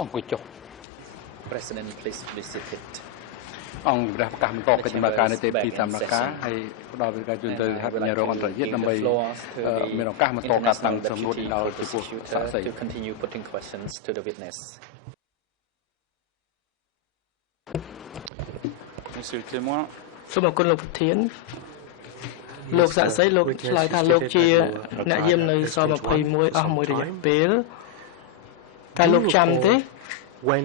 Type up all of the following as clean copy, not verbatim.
អង្គុយចុះ President, please be seated. អង្គព្រះប្រកាសបន្តកិច្ចដំណើរការនីតិវិធីតាមរការហើយផ្ដល់វិធានការជូនទៅហេតុបញ្ញរងអន្តរជាតិដើម្បីមានឱកាសបន្តការតាំងសំណួរដល់ចំពោះសាក្សី to continue putting questions to the witness. Monsieur le témoin. សូមអរគុណលោកប្រធានលោកសាក្សីលោកឆ្លើយថាលោកជាអ្នកយាមនៅស21អស់មួយរយៈពេលតែលោកចាំទេ when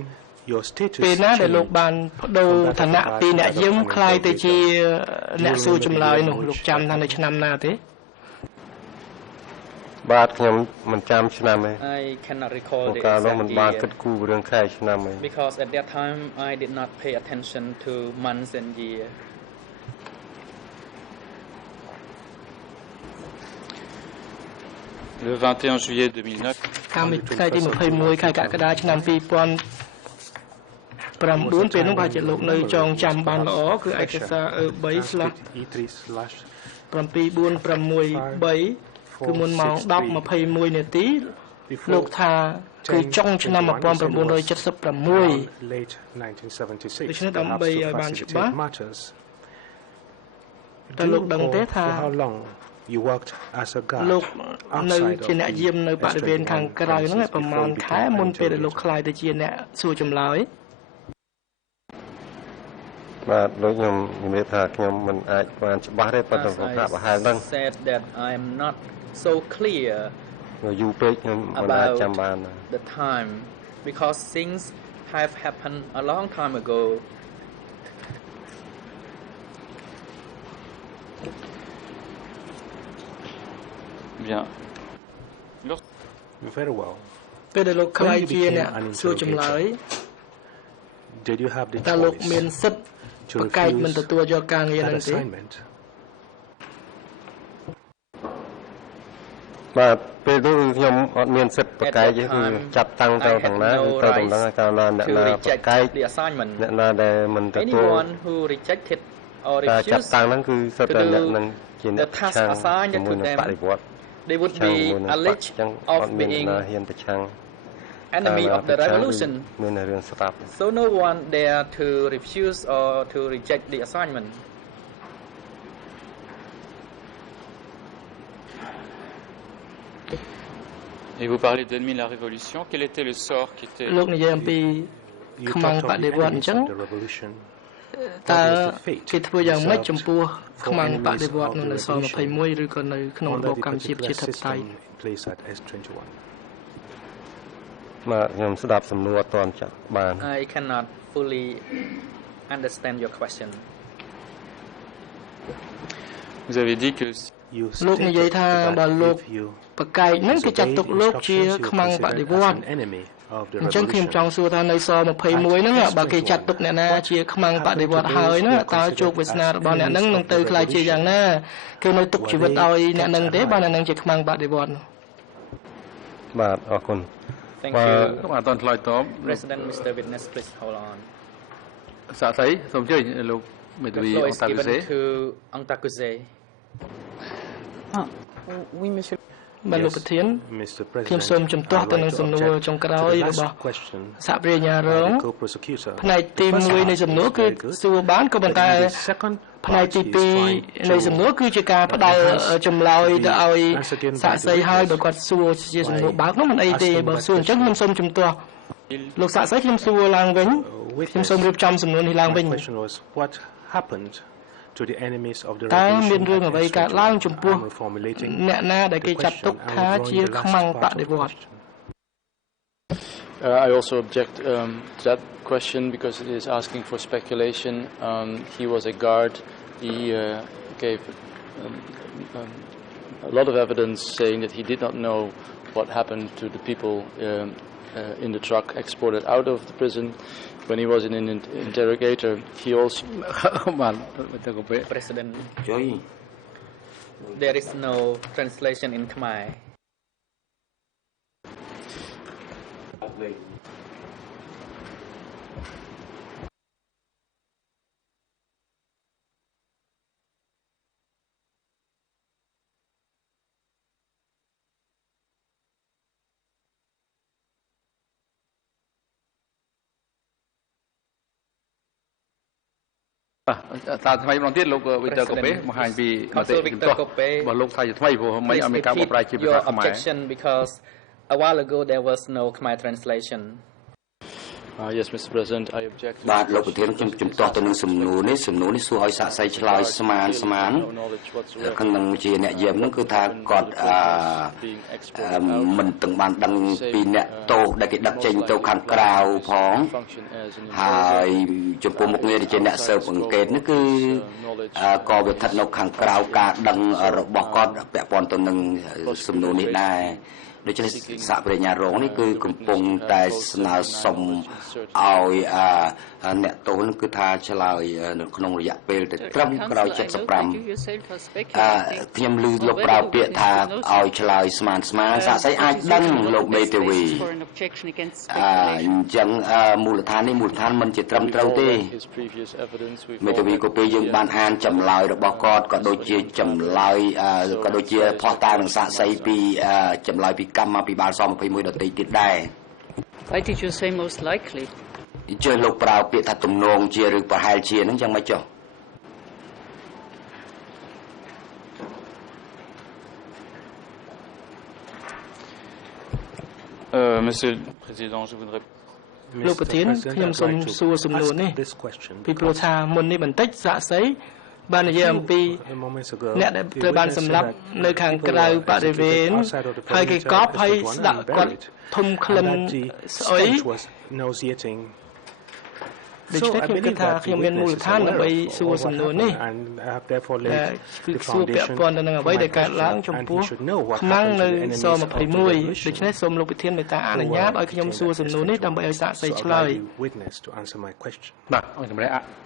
your status ពេលណាដែលលោកបានបដូរឋានៈពីអ្នកយាមคล้ายទៅជាអ្នកសួរចម្លើយនោះលោកចាំថានៅឆ្នាំណាទេ បាទខ្ញុំមិនចាំឆ្នាំទេ I cannot recall the កាលនោះ exact មិនបានគិតគូររឿងខែឆ្នាំទេ because at that time I did not pay attention to months and year. Le 21 juillet 2009. កាលពីថ្ងៃទី21ខែកក្កដាឆ្នាំ2009ពេលនោះប្រហែលជាលោកនៅចងចាំបានល្អគឺឯកសារ E3/7463 គឺមុនម៉ោង 10:21 នាទីលោកថាគឺចុងឆ្នាំ 1976 late 1976 ដូច្នេះដើម្បីឲ្យបានច្បាស់តើលោកដឹងទេថា how long you worked as a guard លោកនៅជាអ្នកយាមនៅបរិវេណខាងក្រៅហ្នឹងប្រហែលខែមុនពេលដែលលោកខ្លាយទៅជាអ្នកសួរចម្លើយ បាទដូចខ្ញុំនិយាយថាខ្ញុំមិនអាចបានច្បាស់ទេប៉ុន្តែប្រហែលហ្នឹង said that I am not so clear យូរពេកខ្ញុំមិនអាចចាំបាន the time because things have happened a long time ago. Bien. very well ពេលដែលលោកខ្លាយជាអ្នកសួរចម្លើយ did you have the តើលោកមានសិទ្ធិប្រកែកមិនទទួលយកការងារហ្នឹងទេ បាទពេលនោះខ្ញុំអត់មានសិទ្ធិប្រកែកទេគឺចាប់តាំងទៅខាងណាគឺទៅតំណែងកាលណាអ្នកណាប្រកែកអ្នកណាដែលមិនទទួល anyone who rejected or ការចាប់ refused តាំងហ្នឹងគឺសិទ្ធិតែអ្នកនឹងជាអ្នកប្រឆាំងជាមួយនឹងបដិវត្ត they would be alleged of being enemy of the revolution. So no one dare to refuse or to reject the assignment. Et vous parlez d'ennemis de la révolution. Quel était le sort qui était លោកនិយាយអំពីខ្មាំងបដិវត្តអញ្ចឹងតើគេធ្វើយ៉ាងម៉េចចំពោះខ្មាំងបដិវត្តនៅស21ឬក៏នៅក្នុងរបបកម្ពុជាប្រជាធិបតេយ្យ I cannot fully understand your question. Vous avez dit que លោកនិយាយថាបើលោកប្រកែកហ្នឹងគេចាត់ទុកលោកជាខ្មាំងបដិវត្តអញ្ចឹងខ្ញុំចង់សួរថានៅស21ហ្នឹងបើគេចាត់ទុកអ្នកណាជាខ្មាំងបដិវត្តហើយហ្នឹងតើជោគវាសនារបស់អ្នកហ្នឹងនឹងទៅខ្លាយជាយ៉ាងណាគេនៅទុកជីវិតឲ្យអ្នកហ្នឹងទេបើអ្នកហ្នឹងជាខ្មាំងបដិវត្តបាទអរគុណ Thank you. អត់តន់ឆ្លើយតប President Mr. Witness please hold on. សាស្ត្រីសូមអញ្ជើញលោកមេធាវីអង្គតាគុសេoui monsieur បាទលោកប្រធានខ្ញុំសូមជំទាស់ទៅនឹងសំណួរចុងក្រោយរបស់សហប្រញ្ញារងផ្នែកទី1នៃសំណួរគឺសួរបានក៏ប៉ុន្តែផ្នែកទី2នៃសំណួរគឺជាការផ្ដល់ចម្លើយទៅឲ្យសាក្សីហើយបើគាត់សួរជាសំណួរបើកនោះមិនអីទេបើសួរអញ្ចឹងខ្ញុំសូមជំទាស់លោកសាក្សីខ្ញុំសួរឡើងវិញខ្ញុំសូមរៀបចំសំណួរនេះឡើងវិញ to the enemies of the តើមានរឿងអ្វីកើតឡើងចំពោះអ្នកណាដែលគេចាត់ទុកថាជាខ្មាំងបដិវត្ត I also object to that question because it is asking for speculation. He was a guard. He gave a lot of evidence saying that he did not know what happened to the people in the truck exported out of the prison. When he was in an interrogator, he also... President, there is no translation in Khmer. តាថ្មីម្ដងទៀតលោកវីទ័រកូពេបង្ហាញពីមតិជំទាស់របស់លោកថាជាថ្មីព្រោះមិនអមេរិកបកប្រែជាភាសាខ្មែរ because a while ago there was no Khmer translation Yes Mr President I object បាទលោកប្រធានខ្ញុំជំទាស់ទៅនឹងសំណួរនេះសួរឲ្យសាកសីឆ្លើយស្មានក្នុងជាអ្នកយាមនោះគឺថាគាត់មិនទាំងបានដឹងពីអ្នកទោសដែលគេដឹកចេញទៅខាងក្រៅផងហើយចំពោះមុខងារដែលជាអ្នកស៊ើបអង្កេតនេះគឺក៏វាស្ថិតនៅខាងក្រៅការដឹងរបស់គាត់ពាក់ព័ន្ធទៅនឹងសំណួរនេះដែរដូច្នេះសហប្រញ្ញារងនេះគឺកំពុងតែស្នើសុំឲ្យអ្នកទោសនឹងគឺថាឆ្លើយនៅក្នុងរយៈពេលទៅត្រឹមក្រោយ75ខ្ញុំឮលោកប្រើពាក្យថាឲ្យឆ្លើយស្មានសាក់សីអាចដឹងលោកមេធាវីអញ្ចឹងមូលដ្ឋានមិនជាត្រឹមត្រូវទេមេធាវីក៏ពេលយើងបានអានចម្លើយរបស់គាត់ក៏ដូចជាចម្លើយក៏ដូចជាផុសតាងនឹងសាក់សីពីចម្លើយពីកម្មាភិបាលស21ដទៃទៀតដែរ Why did you say most likely ជឿលោកប្រើពាក្យថាទំនងជាឬប្រហែលជាហ្នឹងយ៉ាងម៉េចចុះ Monsieur le Président je voudrais លោកប្រធានខ្ញុំសូមសួរសំណួរនេះពីព្រោះថាមុននេះបន្តិចសាក់សីបាននិយាយអំពីអ្នកដែលត្រូវបានសម្លាប់នៅខាងក្រៅបរិវេណហើយគេកប់ហើយស្ដាប់គាត់ធំក្លិនស្អុយដូច្នេះខ្ញុំគិតថាខ្ញុំមានមូលដ្ឋានដើម្បីសួរសំណួរនេះគឺសួរពាក់ព័ន្ធទៅនឹងអ្វីដែលកើតឡើងចំពោះខ្មាំងនៅស21ដូច្នេះសូមលោកប្រធានមេត្តាអនុញ្ញាតឲ្យខ្ញុំសួរសំណួរនេះដើម្បីឲ្យសាកសីឆ្លើយបាទអរគុណ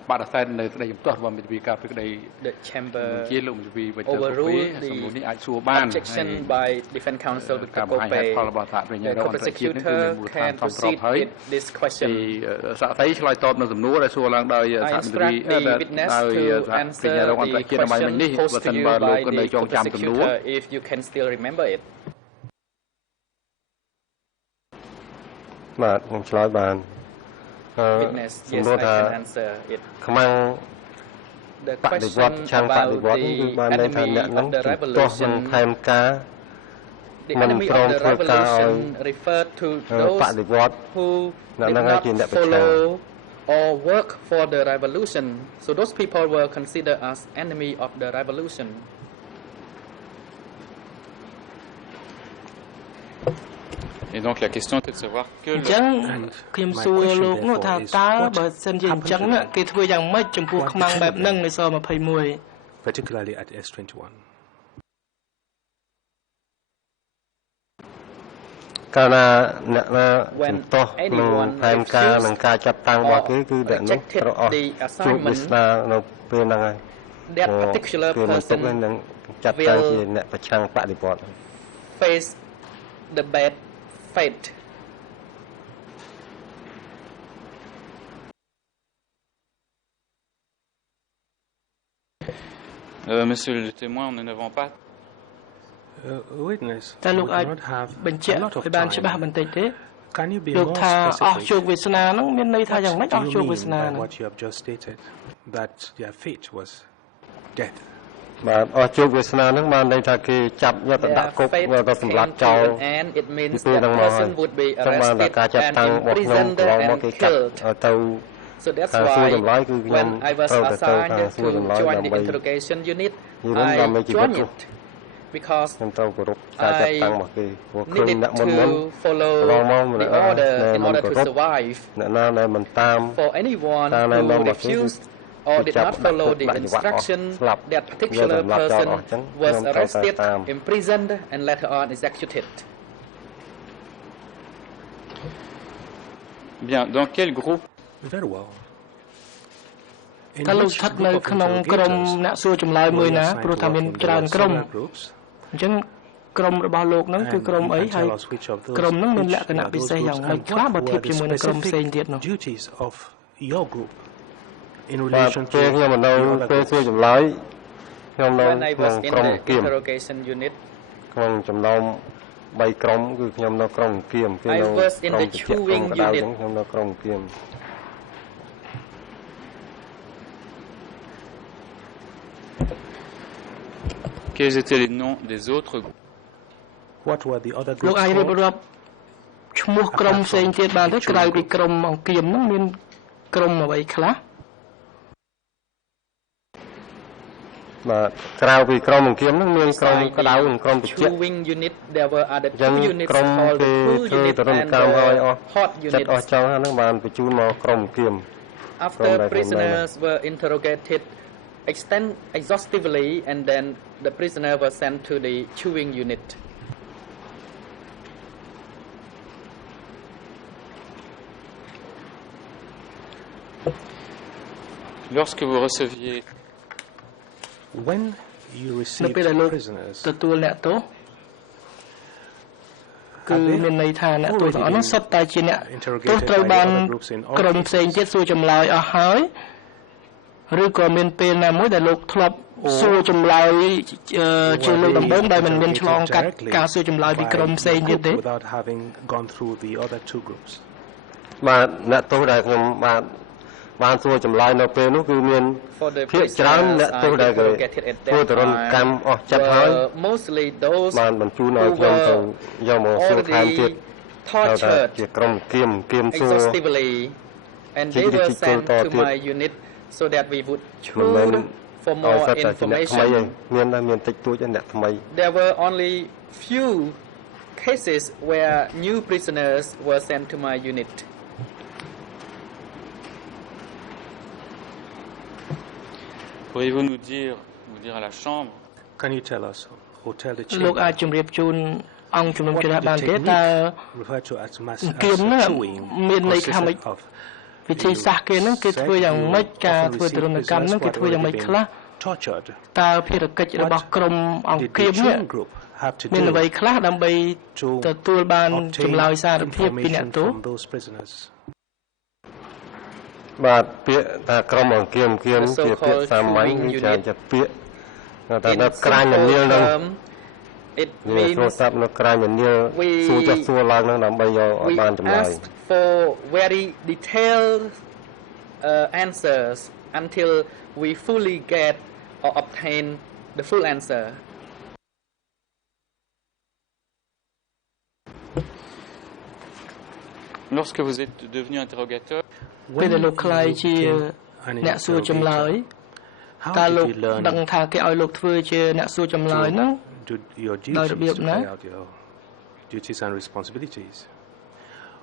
បាទអរសែននៅក្តីជំទាស់របស់មេធាវីការពីក្តី The chamber ជាលោកមេធាវីវិទ្យាកូពេសំណួរនេះអាចសួរបាន objection by defense counsel វិទ្យាកូពេ ផលរបស់សហប្រញ្ញារងអន្តរជាតិនេះគឺមានមូលដ្ឋានធំប្របហើយ this question សាក់សីឆ្លើយតបនៅសំណួរដែលសួរឡើងដោយសហមេធាវីដោយប្រញ្ញារងអន្តរជាតិដើម្បីនេះបើសិនបើលោកក៏នៅចងចាំសំណួរ if you can still remember it បាទខ្ញុំឆ្លើយបានសំណួរថាខ្មាំងបដិវត្តឆាំងបដិវត្តគឺបានន័យថាអ្នកនឹងទោះនឹងថែមការមិនព្រមធ្វើការឲ្យបដិវត្តអ្នកនឹងឲ្យជាអ្នកប្រឆាំង or work for the revolution so those people were considered as enemy of the revolution Et donc la question était de savoir que អញ្ចឹងខ្ញុំសួរលោកនោះថាតើបើសិនជាអញ្ចឹងគេធ្វើយ៉ាងម៉េចចំពោះខ្មាំងបែបហ្នឹងនៅស21 particularly at S21 កាលណាអ្នកណាជំទាស់នឹងផែនការនឹងការចាត់តាំងរបស់គេគឺអ្នកនោះត្រូវអស់ជួបវាសនានៅពេលហ្នឹងហើយ that particular person នឹងចាត់តាំងជាអ្នកប្រឆាំងបដិវត្ត face the bad fate Monsieur le témoin nous n'avons pas តែលោកអាចបញ្ជាក់ឲ្យបានច្បាស់បន្តិចទេលោកថាអស់ជោគវាសនាហ្នឹងមានន័យថាយ៉ាងម៉េចអស់ជោគវាសនាហ្នឹង that their fate was death បាទអស់ជោគវាសនាហ្នឹងបានន័យថាគេចាប់យកទៅដាក់គុកយកទៅសម្លាប់ចោល it means that person would be arrested and imprisoned and killedទៅSo that's why when I was assigned to join the interrogation unit I joined it because I needed to follow the order in order to survive. For anyone who refused or did not follow the instruction, that particular person was arrested, imprisoned, and later on executed. Bien, dans quel groupe? Very well. តើលោកស្ថិតនៅក្នុងក្រុមអ្នកសួរចម្លើយមួយណាព្រោះថាមានច្រើនក្រុមអញ្ចឹងក្រុមរបស់លោកហ្នឹងគឺក្រុមអីហើយក្រុមហ្នឹងមានលក្ខណៈពិសេសយ៉ាងម៉េចខ្លះបើធៀបជាមួយនឹងក្រុមផ្សេងទៀតនោះ duties of your group in relation to ខ្ញុំនៅពេលសួរចម្លើយខ្ញុំនៅក្នុងក្រុមគៀមក្នុងចំណោម3ក្រុមគឺខ្ញុំនៅក្រុមគៀមគេនៅក្រុមខ្ញុំនៅក្រុមគៀម Quels étaient les noms des autres groupes? What were the other លោក groups អាចរៀប called? រាប់ឈ្មោះក្រុមផ្សេងទៀតបានទេក្រៅពីក្រុមអង្គាមហ្នឹងមានក្រុមអ្វីខ្លះ បាទក្រៅពីក្រុមអង្គាមហ្នឹងមានក្រុមក្តៅនិងក្រុមត្រជាក់ Chewing unit, there were other ចឹង two units ក្រុម called គេ the cool ធ្វើ unit ទរណ and កម្មហើយអស់ the hot ចិត្តអស់ units. ចង់ហ្នឹងបានបញ្ជូនមកក្រុមអង្គាម After prisoners were interrogated exhaustively, and then the prisoner was sent to the chewing unit. Lorsque vous receviez When you នៅ received ពេលដែលលោក prisoners, ទទួលអ្នកទោសគឺមានន័យថាអ្នកទោសទាំងអស់នោះសុទ្ធតែជាអ្នកទោសត្រូវបានក្រុមផ្សេងទៀតសួរចម្លើយអស់ហើយឬក៏មានពេលណាមួយដែលលោកធ្លាប់សួរចម្លើយជាលើកដំបូងដែលមិនមានឆ្លងកាត់ការសួរចម្លើយពីក្រុមផ្សេងទៀតទេ without having gone through the other two groups. បាទអ្នកទោសដែលខ្ញុំបានសួរចម្លើយនៅពេលនោះគឺមាន For the ភាគច្រើនអ្នក prisoners ទោស I ដែលគេ interrogated at ធ្វើ that ទរណកម្ម time អស់ចិត្តហើយ were mostly those បានបញ្ជូនឲ្យខ្ញុំទៅយកមកសួរថែមទៀត already ថា tortured ជាក្រុមគៀមសួរ exhaustively, and they were sent to my unit so that we would choose for ឲ្យ more សិតតែជាអ្នកថ្មីឯង information. មានតិចតួចអ្នកថ្មី There were only few cases where new prisoners were sent to my unit. Pourriez-vous nous dire à la chambre Can you tell us or tell the លោកអាច chamber ជម្រាបជូនអង្គជំនុំជម្រះ what បាន the ទេតើ technique referred to as Kiềm nó chewing miền này khá mấy- consisted of? វិធីសាស្ត្រគេហ្នឹងគេធ្វើយ៉ាងម៉េចការធ្វើទរណកម្មហ្នឹងគេធ្វើយ៉ាងម៉េចខ្លះ tortured. តើភារកិច្ចរបស់ក្រុមអង្គ Did ា the មនេះ chewing group have to មានអ្វី do ខ្លះដើម្បី to ទទួលបានចម្លើយសារភាពពីអ្នក obtain ទោស from those prisoners? បាទពាក្យថាក្រុមអង្គាមជាពាក្យសាមញ្ញ chewing គឺច្រើន unit. ជាពាក្យតែ In នៅក្រៅម simple នាលហ្នឹង term, it វាទូរ means ស័ព្ទនៅក្រៅមនាល we- សួរចុះសួរឡើងហ្នឹងដើម្បីយកឲ្យ we បានចម្លើយ asked for very detailed answers until we fully get or obtain the full answer. Lorsque vous êtes devenu interrogateur, ពេលដែលលោកខ្លាយជា An អ្នកសួរចម្លើយ How តើ did លោក you learn ដឹងថាគេឲ្យលោកធ្វើជាអ្នកសួរចម្លើយហ្នឹង to do your duties,ដោយរបៀប to ណា carry out your duties and responsibilities?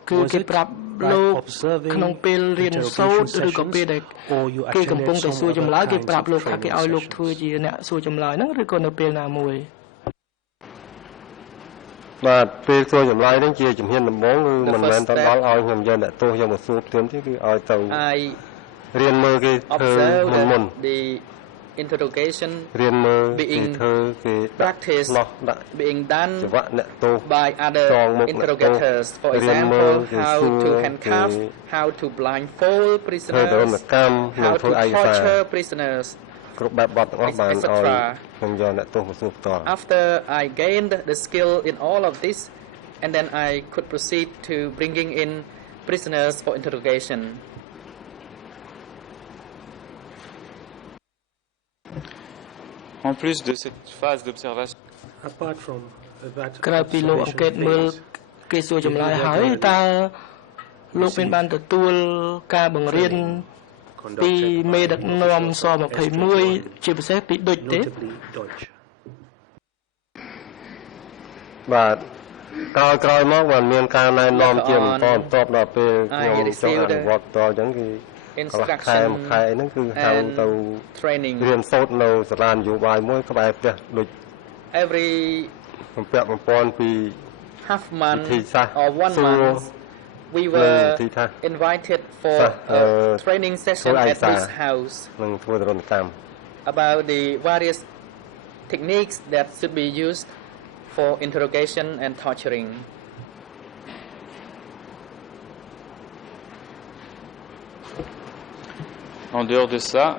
គឺ Was គេ it ប្រាប់ by លោក observing ក្នុងពេលរៀនសូត្រ interrogation ឬក៏ពេលដែល sessions, or you គេកំពុង attended តែ some សួរចម្លើយ other គេ kinds ប្រាប់ of លោកថាគេ training ឲ្យលោកធ្វើ sessions? ជាអ្នកសួរចម្លើយហ្នឹងឬក៏នៅពេលណាមួយ បាទពេលសួរចម្លើយហ្នឹងជាជំហានដំបូងគឺ The មិនមែន first ទៅ step- ដល់ឲ្យខ្ញុំយកអ្នកទោសយកមកសួរផ្ទាល់ទេគឺឲ្យទៅ I រៀនមើលគេធ្វើមុន observed the interrogation រៀនមើលគេ being ធ្វើគេដាក់ practiced ឆ្លោះដាក់ being done ចង្វាក់អ្នកទោស by other Trong một interrogators. For riêng mơ example, thì how xưa to handcuff, thì how to blindfold ធ្វើទរណ prisoners, កម្មនិង how ធ្វើ to ឯកសារ torture prisoners. គ្រប់បែបបទទាំងអស់បានឲ្យ etc. ខ្ញុំយកអ្នកទោសមកសួរផ្ទាល់ After I gained the skill in all of this, and then I could proceed to bringing in prisoners for interrogation. en plus de cette phase d'observation, Apart from that ក្រៅពីលោកអង្កេតមើល phase, គេសួរចម្លើយហើយតើលោកមានបានទទួលការបង្រៀនពី conducted មេដឹកនាំស21ជាពិសេសពីដូចទេ notably Dutch. បាទក្រោយមកបានមានការណែនាំជាបន្តបន្ទាប់ដល់ពេលខ្ញុំចង់អនុវត្តតអញ្ចឹងគឺកន្លះខែ Instruction មួយខែហ្នឹងគឺហៅ and ទៅ training. រៀនសូត្រនៅសាលានយោបាយមួយក្បែរផ្ទះដូច Every បំពាក់បំពន់ពី half month វិធីសាស្ត្រ or 1 សួរ month, we និង were វិធីសាស្ត្រ invited for សាស្ត្រ a training session ធ្វើឯក at សារ his house និងធ្វើទរណកម្ម about the various techniques that should be used for interrogation and torturing. en dehors de ça,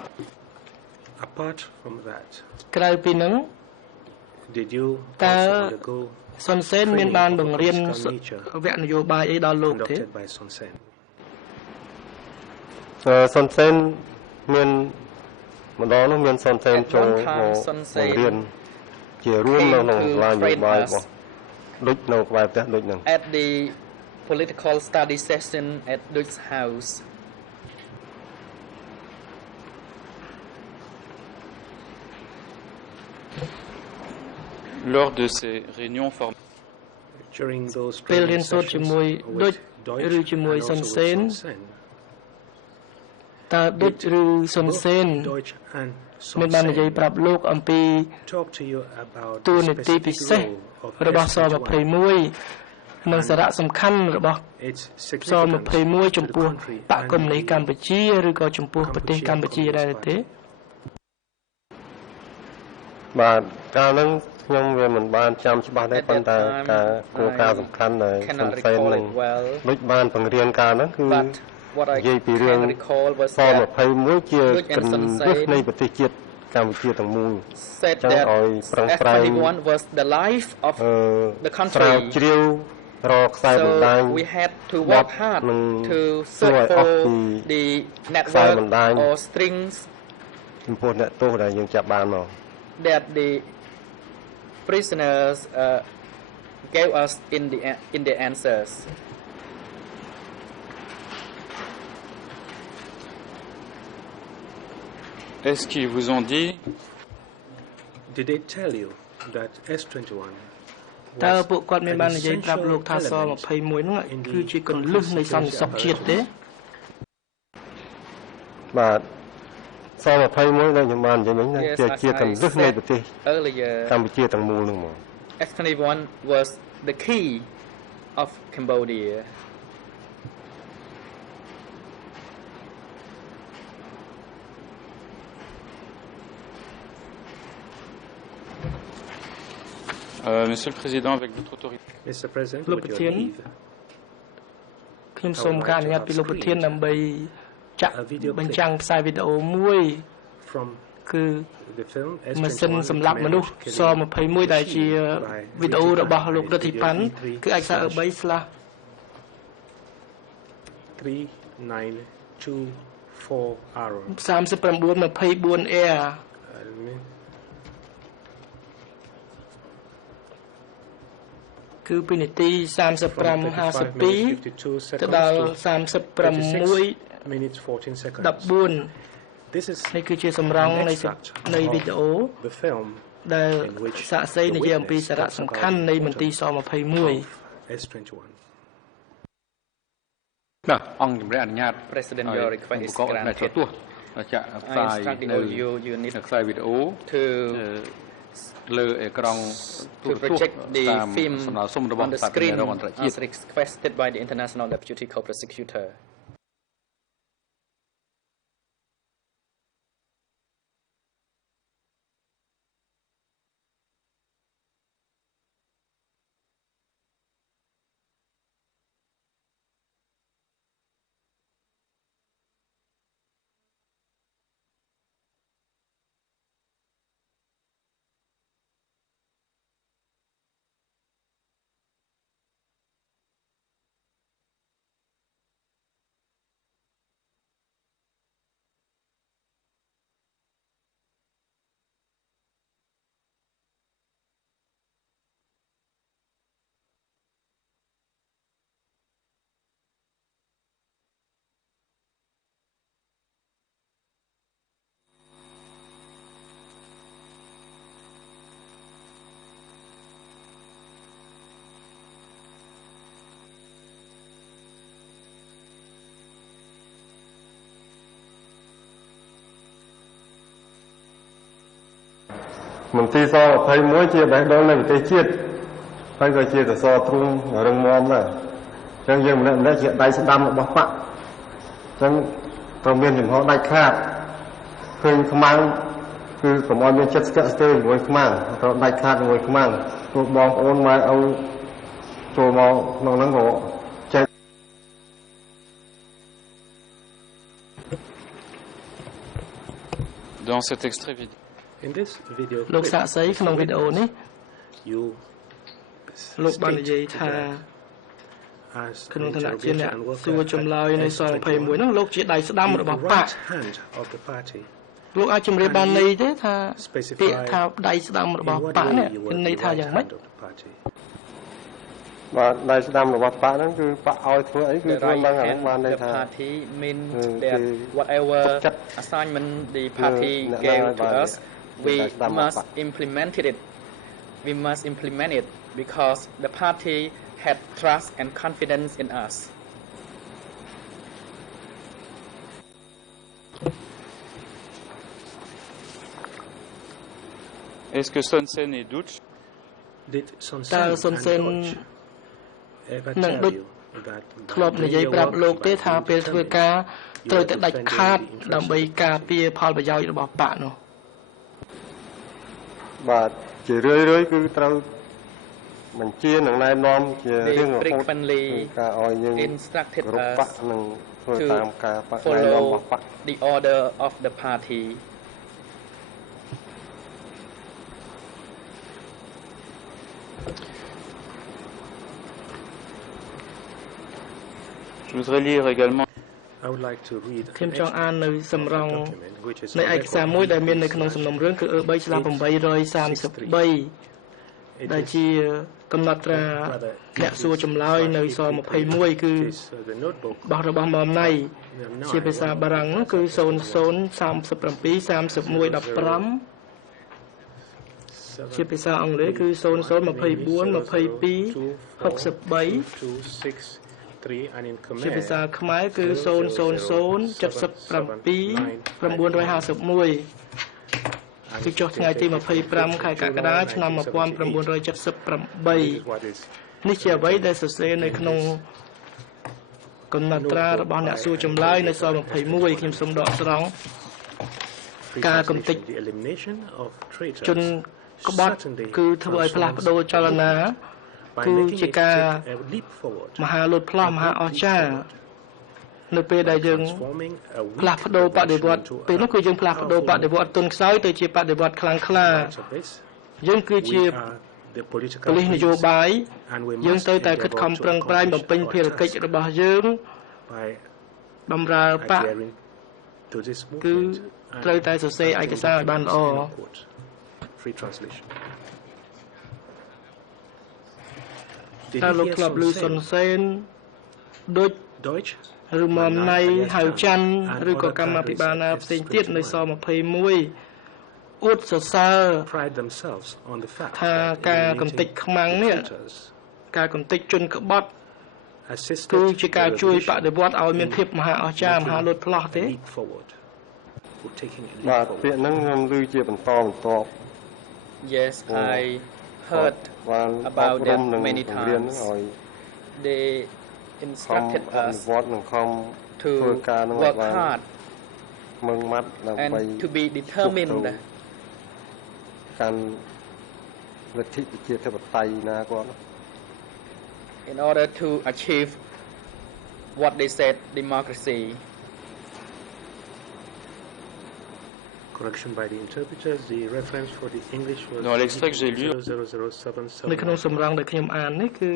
Apart from that, ក្រៅពីហ្នឹង did you Ta- also undergo សុនសេនមានបានបង្រៀន political nature វគ្គនយោបាយអីដល់លោកទេ conducted by Son Sen? សុនសេនមានម្ដងនោះមានសុនសេន At ចូល one មក time, Son បង្រៀន Sen came to train us at the political study session at Dutch House. Lors de ces réunions formelles,ពេលរៀនសូត្រជាមួយដូចឬជាមួយសុនសេនតើដូចឬសុនសេនមានបាននិយាយប្រាប់លោកអំពីតួនាទីពិសេសរបស់ស21និងសារៈសំខាន់របស់ស21ចំពោះបកកុម្មុយនីសកម្ពុជាឬក៏ចំពោះប្រទេសកម្ពុជាដែរទេបាទកាលហ្នឹងខ្ញុំវាមិនបានចាំច្បាស់ដែរប៉ុន្តែការគោលការណ៍សំខាន់ដែលសំខាន់នឹងដូចបានបង្រៀនកាលហ្នឹងគឺនិយាយពីរឿងស21ជាគន្លឹះនៃប្រទេសជាតិកម្ពុជាទាំងមូលចឹងឲ្យប្រឹងប្រែង was the life of the country ជ្រាវរកខ្សែបណ្ដាញ we had to work hard to search for the network or strings ចំពោះអ្នកទោសដែលយើងចាប់បានមក that the prisoners gave us in the answers. Est-ce qu'ils vous ont dit? Did they tell you that S21? តើពួកគាត់មានបាននិយាយប្រាប់លោកថាស21ហ្នឹងគឺជាគន្លឹះនៃសន្តិសុខជាតិទេបាទស21ដែលខ្ញុំបាននិយាយមិញណាជាគន្លឹះនៃប្រទេសកម្ពុជាទាំងមូលហ្នឹងមក S21 was the key of Cambodia. Monsieur le Président, avec votre autorité. Mr. President, លោកប្រធានខ្ញុំសូមការអនុញ្ញាតពីលោកប្រធានដើម្បីចាក់បញ្ចាំងផ្សាយវីដេអូមួយគឺម៉ាស៊ីនសម្រាប់មនុស្សស21ដែលជាវីដេអូរបស់លោករដ្ឋីប៉ាន់គឺឯកសារ 3/3924 Air គឺពីនាទី 35:52 ទៅដល់ 36:14 នេះគឺជាសម្រង់នៃវីដេអូដែលសាកសីនិយាយអំពីសារៈសំខាន់នៃមន្ទីរស-21បាទអង្គជំរាបអនុញ្ញាត President, your request is granted. ចាក់ផ្សាយនៅខ្សែវីដេអូលើអេក្រង់ to project the film on the screen as requested by the International Deputy Co-Prosecutor.មន្ទីរស21ជាបេះដូងនៃប្រទេសជាតិហើយក៏ជាសសរទ្រូងរឹងមាំដែរអញ្ចឹងយើងម្នាក់ៗជាដៃស្ដាំរបស់បកអញ្ចឹងត្រូវមានចំហដាច់ខាតឃើញខ្មាំងគឺកុំឲ្យមានចិត្តស្ទាក់ស្ទើរជាមួយខ្មាំងត្រូវដាច់ខាតជាមួយខ្មាំងទោះបងប្អូនម៉ែឪចូលមកក្នុងហ្នឹងក៏ចេះ Dans cet extrait vidéo. In this video លោកសាកសីក្នុងវីដេអូនេះ you លោកបាននិយាយថាក្នុងឋានៈជាអ្នកសួរចម្លើយនៃស-21ហ្នឹងលោកជាដៃស្ដាំរបស់បក hand of the party លោកអាចជំរាបបានន័យទេថាពាក្យថាដៃស្ដាំរបស់បកនេះមានន័យថាយ៉ាងម៉េចបាទដៃស្ដាំរបស់បកហ្នឹងគឺបកឲ្យធ្វើអីគឺធ្វើឡើងអាហ្នឹងបានន័យថា party means that whatever assignment the party gave to us we must implement it because the party had trust and confidence in us. Est-ce que Son Sen et Duch did Son Sen នឹងដូចធ្លាប់និយាយប្រាប់លោកទេថាពេលធ្វើការត្រូវតែដាច់ខាតដើម្បីការពារផលប្រយោជន៍របស់បកនោះបាទជារឿយៗគឺត្រូវបញ្ជានឹងណែនាំជារឿងរហូតការឲ្យយើង instructed us to follow the order of the party. Je voudrais lire également. I would like to read ខ្ញុំចង់អាននៅសម្រងនៃឯកសារមួយដែលមាននៅក្នុងសំណុំរឿងគឺE3/833ដែលជាកំណត់ត្រាអ្នកសួរចម្លើយនៅស21គឺបោះរបស់មុំណៃជាភាសាបារាំងនោះគឺ00373115ជាភាសាអង់គ្លេសគឺ00242263ជាភាសាខ្មែរគឺ00077951គឺចុះថ្ងៃទី25ខែកក្កដាឆ្នាំ1978នេះជាអ្វីដែលសរសេរនៅក្នុងកំណត់ត្រារបស់អ្នកសួរចម្លើយនៅស21ខ្ញុំសូមដកស្រង់ការកំទេចជនក្បត់គឺធ្វើឲ្យផ្លាស់ប្ដូរចលនាគឺជាការមហាលូតផ្លោះមហាអស្ចារ្យនៅពេលដែលយើងផ្លាស់ប្ដូរបដិវត្តពេលនោះគឺយើងផ្លាស់ប្ដូរបដិវត្តទុនខ្សោយទៅជាបដិវត្តខ្លាំងក្លាយើងគឺជាប៉ូលីសនយោបាយយើងទៅតែខិតខំប្រឹងប្រែងបំពេញភារកិច្ចរបស់យើងបម្រើបកគឺត្រូវតែសរសេរឯកសារឲ្យបានល្អតើលោកធ្លាប់ឮសុនសេនដូចឬមុំណៃហៅច័ន្ទឬក៏កម្មាភិបាលណាផ្សេងទៀតនៅស21អួតសរសើរថាការកំទេចខ្មាំងនេះការកំទេចជនក្បត់គឺជាការជួយបដិវត្តឲ្យមានភាពមហាអស្ចារ្យមហាលូតផ្លោះទេបាទពាក្យហ្នឹងខ្ញុំឮជាបន្តបន្ទាប់ Yes, I heard about that many times. They instructed us to work hard and to be determined in order to achieve what they said democracy. Correction by the interpreters. The reference for the English was dans l'extrait que j'ai lu នៅក្នុងសំរងដែលខ្ញុំអាននេះគឺ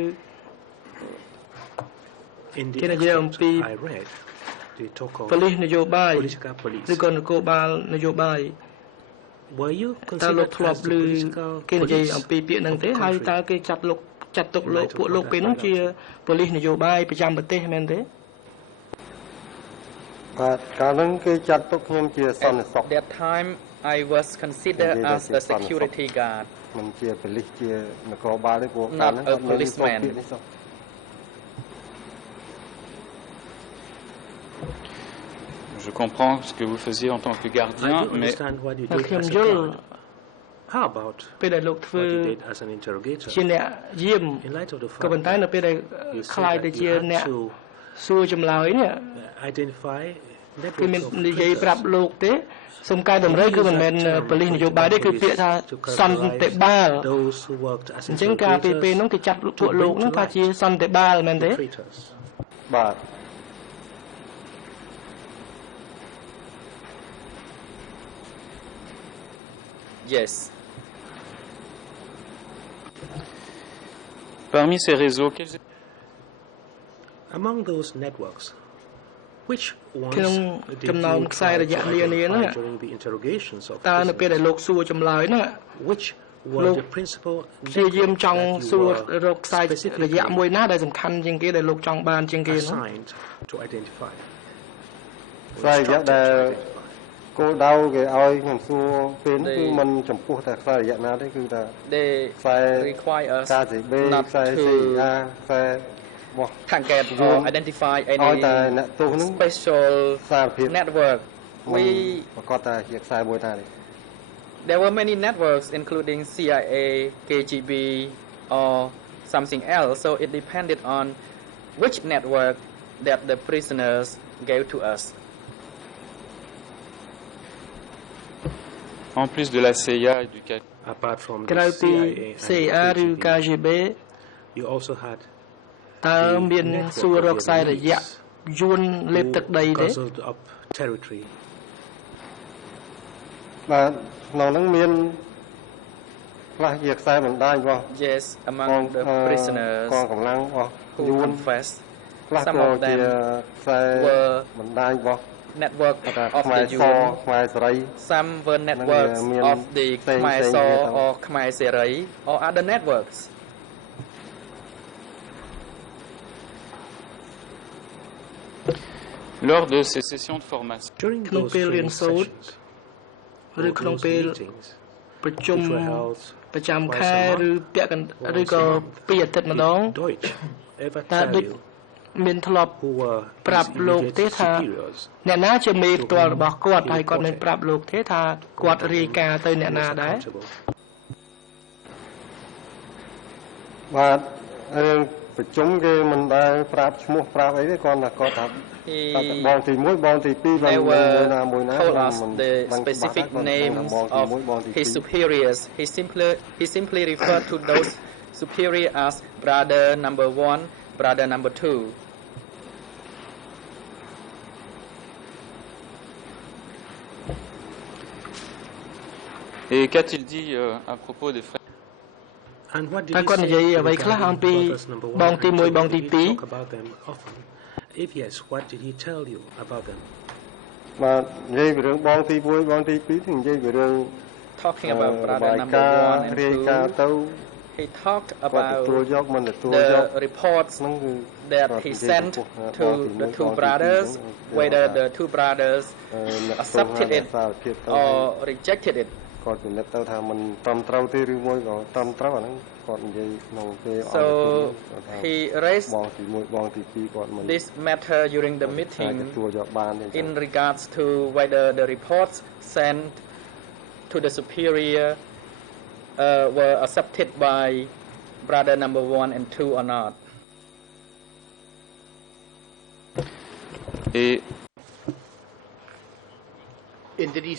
គេនិយាយអំពីប៉ូលីសនយោបាយឬក៏នគរបាលនយោបាយតើលោកធ្លាប់ឮគេនិយាយអំពីពាក្យហ្នឹងទេហើយតើគេចាត់ទុកលោកពួកលោកពេលហ្នឹងជាប៉ូលីសនយោបាយប្រចាំប្រទេសមែនទេបាទកាលហ្នឹងគេចាត់ទុកខ្ញុំជាសន្តិសុខ That time I was considered as a security guard មិនជាប៉ូលីសជានគរបាលទេព្រោះកាលហ្នឹង policeman Je comprends ce que vous faisiez en tant que gardien mais ខ្ញុំយល់ពេលដែលលោកធ្វើជាអ្នកយាមក៏ប៉ុន្តែនៅពេលដែលខ្លាយទៅជាអ្នកសួរចម្លើយនេះគឺមាននិយាយប្រាប់លោកទេសូមកែតម្រូវគឺមិនមែនប៉ូលីសនយោបាយទេគឺពាក្យថាសន្តិបាលអញ្ចឹងការពេលហ្នឹងគេចាត់ពួកលោកហ្នឹងថាជាសន្តិបាលមែនទេបាទ Yes. Parmi ces réseaux, among those networks, Which ones ក្នុង did ចំណោម you ខ្សែ try រ to យៈនានាហ្នឹង identify during the interrogations of តើនៅពេលដែល prisoners? លោកសួរចម្លើយហ្នឹង Which were the principal ព្យាយាម networks ចង់ that you សួរ were រកខ្សែរយៈមួយណាដែលសំខាន់ជាងគេដែលលោកចង់បានជាងគេហ្នឹង assigned to identify? ខ្សែរយៈដែលគោលដៅគេឲ្យខ្ញុំសួរពេលគឺมันចំពោះតែខ្សែរយៈណាទេគឺថា they ខ្សែ require us KGB not ខ្សែ to CIA ខ្សែរបស់ target or identify ឲ្យ any តែអ្នកទោសហ្នឹង special សារភាព network. មិន We ប្រកាសតែជាខ្សែមួយតាទេ there were many networks including CIA, KGB or something else, so it depended on which network that the prisoners gave to us. En plus de la CIA et du KGB, Apart from ក្រៅ the ពី CIA CIA and ឬ the KGB, KGB you also had តើមានសួររកខ្សែរយៈយួនលេបទឹកដីទេ guzzled up territory. បាទក្នុងហ្នឹងមានខ្លះជាខ្សែបណ្ដាញរបស់ Yes, among the prisoners កងកម្លាំងរបស់ who យួន confessed, ខ្លះ some ក៏ of ជា them ខ្សែ were បណ្ដាញរបស់ network ថា of ខ្មែរ the ស Yun. ខ្មែរសេរី Some were networksមាន of the ផ្សេងៗ Khmer គ្នា Saw ទៅ or Khmer Serai or other networks. lors de ces sessions de formation, During ក្នុង those ពេលរៀន training សូត្រ sessions, ឬ or ក្នុង those ពេល meetings, ប្រជុំ which were held ប្រចាំ twice ខែ a month ឬពាក់កណ្ឬក៏ពីរអាទិត្យម្ដង did Deutsch ever តើ tell ដូច you មានធ្លាប់ who were ប្រាប់ his លោកទេ immediate ថា superiors? អ្នកណាជាមេផ្ទាល់របស់គាត់ហើយគាត់មានប្រាប់លោកទេថាគាត់រាយការណ៍ទៅអ្នក Who ណា was ដែរ accountable? បាទរឿងប្រជុំគេមិនដែលប្រាប់ឈ្មោះប្រាប់អីទេគាត់ថាគាត់ថា He បងទី1បងទី2បងមួយ never ណាមួយណា told us មិន the ដឹងច្បាស់ specific គាត់ថា names បងទី of 1បងទី his 2 superiors. He simply referred to those superior as brother number 1, brother number 2. et qu'a-t-il dit à propos des frères? And what did តើ he គាត់និយាយ say អ្វីខ្លះអំពី regarding brothers number 1 បងទី and 1 2? បងទី Did he 2 talk about them often? If yes, what did he tell you about them? បាទនិយាយពីរឿងបងទី1បងទី2thìនិយាយពីរឿង Talking about រ brother បាយ number ការណ៍ 1 and រាយការណ៍ 2, ទៅ he talked គាត់ទទួល about យកមិនទទួលយក the reports ហ្នឹងគឺ that គាត់ he និយាយ sent ចំពោះ to បងទី the 1 two បងទី brothers, 2ហ្នឹង whether the two brothers អ្នកទោស accepted អ្នក it សារភាពទៅ or rejected it. គាត់ពិនិត្យទៅថាมันត្រឹមត្រូវទេឬមួយក៏ត្រឹមត្រូវអាហ្នឹងគាត់និយាយក្នុងពេលអន្តរ So ជាតិ he raised បងទី1បងទី2គាត់មិន this matter during the អាច meeting ទទួលយកបានទេ in regards to whether the reports sent to the superior were accepted by brother number 1 and 2 or not. Et And did he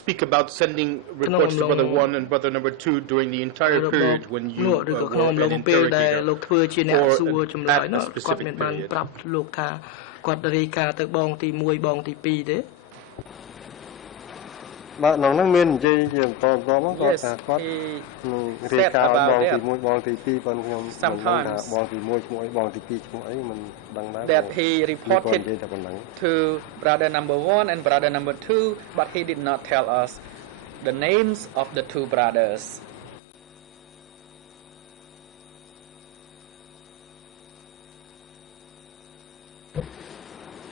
speak about sending reports to brother 1 and brother number 2 during the entire period when you ឬក៏ក្នុង were អំឡុ an ងពេលដែល interrogator? លោកធ្វើជាអ្នក or សួរចម្លើយ at a នោះគាត់ specific មានបាន period? ប្រាប់លោកថាគាត់រាយការណ៍ទៅបងទី1បងទី2ទេ បាទក្នុងហ្នឹងមាននិយាយជាបន្តបន្ទាប់មកគាត់ Yes, ថាគាត់ he នឹងរាយ said ការណ៍ about បងទី that. 1បងទី2ប៉ុន្តែខ្ញុំមិនដឹងថា Sometimes បងទី1ឈ្មោះអីបងទី2ឈ្មោះអីមិនដឹងដែរ that he គាត់និ reported យាយតែប៉ុណ្ណឹង to brother number 1 and brother number 2, but he did not tell us the names of the two brothers.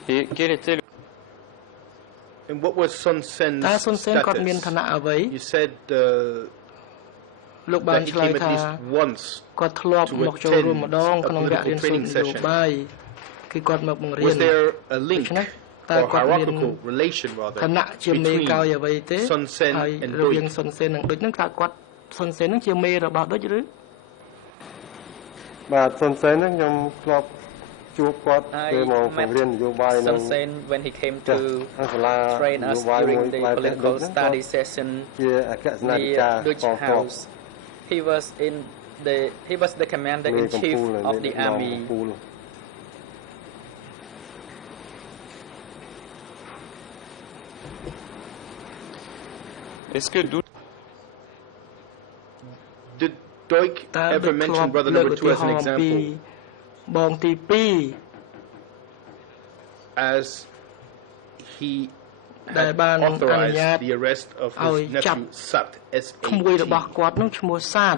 Et quel était le... And what was Sun Sen's តើសុនសេនគាត់មានឋានៈ status? អ្វី You said លោកបាន that he ឆ្លើយ came at ថា least once. គាត់ធ្លាប់ to មកចូល attend រួមម្ដង a ក្នុងវគ្គរៀនសូត្រ political ន training យោបាយគឺគាត់មកបង្រៀន Was there a ដូ link ច្នេះតើ or គាត់មាន hierarchical relation ឋានៈ rather ជាមេ between កោយអ្វីទេ Sun Sen ហើយ and រវាង Doi? សុនសេននិងដូចហ្នឹងតើគាត់សុនសេនហ្នឹងជាមេរបស់ដូចឬ បាទសុនសេនហ្នឹងខ្ញុំធ្លាប់ជួបគាត់ I ពេលមកបង្រៀននយោបាយនៅ Sun Sen when he came ចាស់ to សាលា train ន us យោបាយមួយ during the ផ្លែផ្ទះដូច political ហ្នឹង study គាត់ session ជាអគ្គសេនាធិ near ការ Dutch កងទ័ព House. He was the commander មេ in កំ chief ពូល of មេ the ដឹកនាំ army. កំពូល Est-ce que Dou... Did Doik តើ ever ដូចធ្លា mention ប់ brother លើក number ឧទា 2 as ហ an រណ៍ពី example? បងទី2 as he had authorized the arrest of his nephew Sat S.A.T. ក្មួយរបស់គាត់នោះឈ្មោះសាទ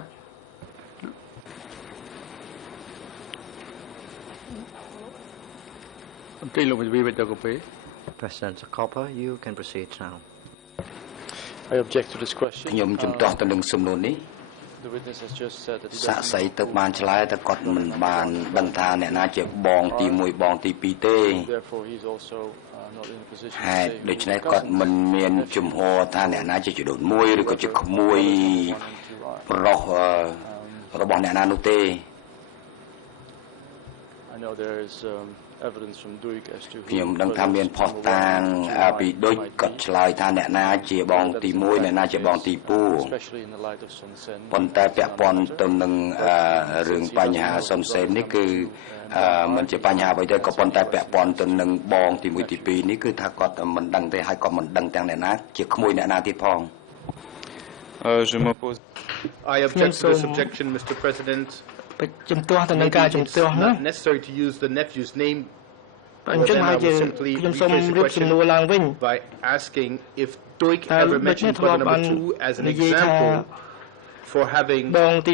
President Copper, you can proceed now. I object to this question. ខ្ញុំជំទាស់ទៅនឹងសំណួរនេះ The witness has just said that he សាក្សីទៅបានឆ្លើយតែគាត់មិនបានដឹងថាអ្នកណាជាបងទី1បងទី2ទេ Therefore he's also not in a position to ហេតុ say ដូច្នេះគាត់មិនមានជំហរថាអ្នកណាជាជីដូនមួយឬក៏ជាក្មួយប្រុសរបស់អ្នកណានោះទេ I know there is evidence from Duik as to ខ្ញុំដឹងថាមានផុសតាងពីដូចគាត់ឆ្លើយថាអ្នកណាជាបងទី1អ្នកណាជាបងទី2 especially in the light of Sun Sen ប៉ុន្តែពាក់ព័ន្ធទៅនឹងរឿងបញ្ហាសុនសេននេះគឺមិនជាបញ្ហាអ្វីទេក៏ប៉ុន្តែពាក់ព័ន្ធទៅនឹងបងទី1ទី2នេះគឺថាគាត់មិនដឹងទេហើយក៏មិនដឹងទាំងអ្នកណាជាក្មួយអ្នកណាទៀតផង I object to this objection, Mr. President. ជំទាស់ទៅនឹងការជំទាស់នោះ necessary to use the nephew's name អញ្ចឹងហើយខ្ញុំសូមរៀបសំណួរឡើងវិញ by asking if Duik ever mentioned brother number 2 as an example for having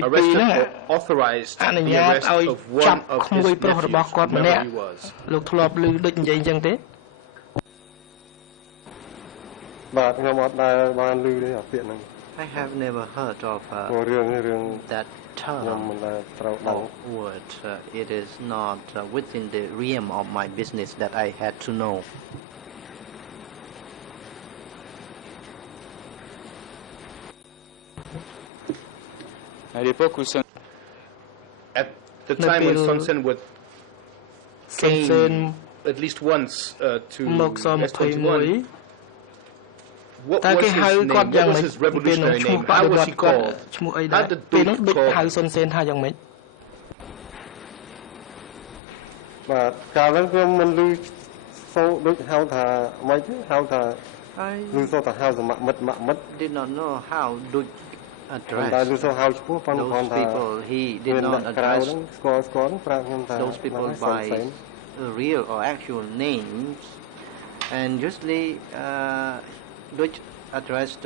arrested or authorized the arrest of one of his nephews whoever he was លោកធ្លាប់ឮដូចនិយាយអញ្ចឹងទេ បាទខ្ញុំអត់ដែលបានឮទេអាពាក្យហ្នឹង I have never heard of that term or word. It is not within the realm of my business that I had to know. At the time when Sun Sen would came at least once to S21, what was his name? What was his revolutionary name? How was he called? How did Duik call him? បាទកាលហ្នឹងខ្ញុំមិនឮសូដូចហៅថាម៉េចទេហៅថាឮសូថាហៅសមមិត្តម៉ាក់មិត្ត did not know how Duik address តែឮសូហៅឈ្មោះប៉ុន្តែ people he did not address ស្គាល់ប្រាប់ខ្ញុំថា those people by real or actual names and usually Duik addressed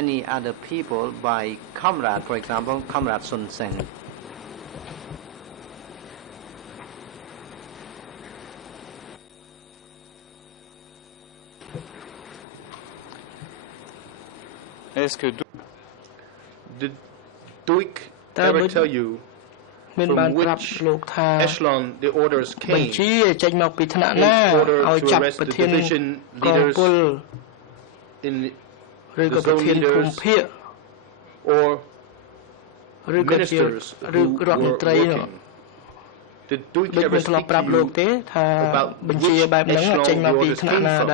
any other people by comrade, for example, Comrade Sun Sen. Did Duik ever tell you from which echelon the orders came? In order to arrest the division leaders in the zone leaders or ministers who were working. Did Duik ever speak to you about which echelon the orders came from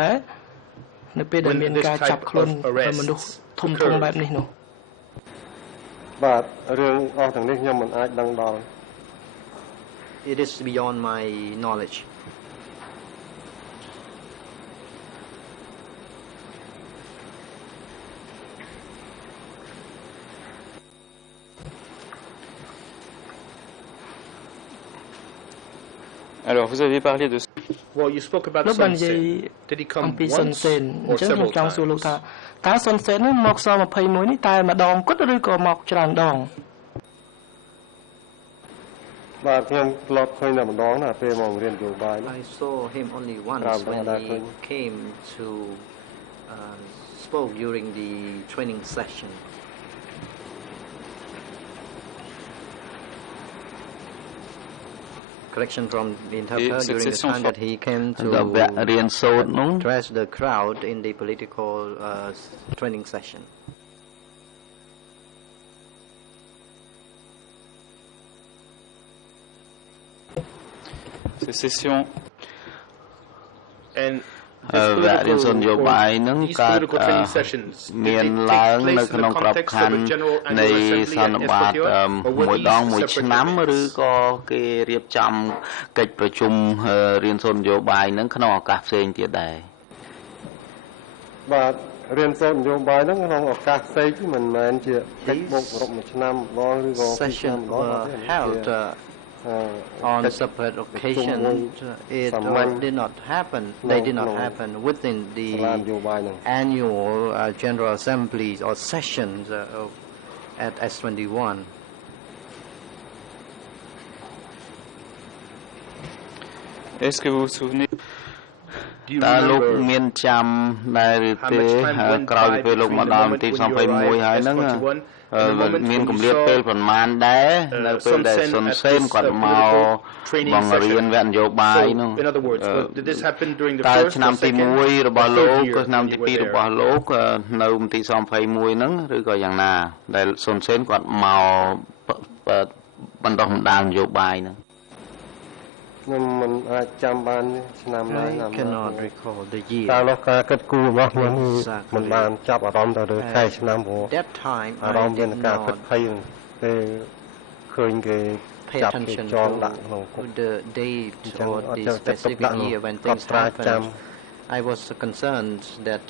when this type of arrests occurred? បាទរឿងអស់ទាំងនេះខ្ញុំមិនអាចដឹងដល់ It is beyond my knowledge. Alors, vous avez parlé de... Well, you spoke about Sun Sen. Did he come once or several times? តើសុនសេននោះមកស21នេះតែម្ដងគត់ឬក៏មកច្រើនដង បាទខ្ញុំធ្លាប់ឃើញតែម្ដងណាពេលមករៀននយោបាយ I saw him only once when he came to spoke during the training session. Correction from the interpreter during the time that he came to address the crowd in the political training session. Ces sessions and រៀនសូននយោបាយហ្នឹងកើតមានឡើងនៅក្នុងក្របខ័ណ្ឌនៃសន្និបាតមួយដងមួយឆ្នាំឬក៏គេរៀបចំកិច្ចប្រជុំរៀនសូននយោបាយហ្នឹងក្នុងឱកាសផ្សេងទៀតដែរបាទរៀនសូននយោបាយហ្នឹងក្នុងឱកាសផ្សេងមិនមែនជាកិច្ចបុករំមួយឆ្នាំម្ដងឬក៏ពីរឆ្នាំម្ដងទេ on separate occasions, it did not happen. They did not happen within the annual General Assemblies or sessions at S21. Est-ce que vous vous souvenez? តើលោកមានចាំដែរឬទេក្រោយពេលលោកមកដល់ទី21ហើយហ្នឹងមានគម្លាតពេលប្រហែលដែរនៅពេលដែលសុនសេនគាត់មកបង្រៀនវគ្គនយោបាយនោះតើឆ្នាំទី1របស់លោកក៏ឆ្នាំទី2របស់លោកនៅមន្ទីរ21ហ្នឹងឬក៏យ៉ាងណាដែលសុនសេនគាត់មកបណ្ដុះបណ្ដាលនយោបាយហ្នឹងខ្ញុំមិនអាចចាំបានឆ្នាំណាណា cannot recall the year តើលោកការគិតគូររបស់ខ្ញុំមិនបានចាប់អារម្មណ៍ទៅលើខែឆ្នាំព្រោះអារម្មណ៍មានការគិតភ័យពេលឃើញគេចាប់គេចងដាក់ក្នុងគុក the date or the specific year when things happened I was concerned that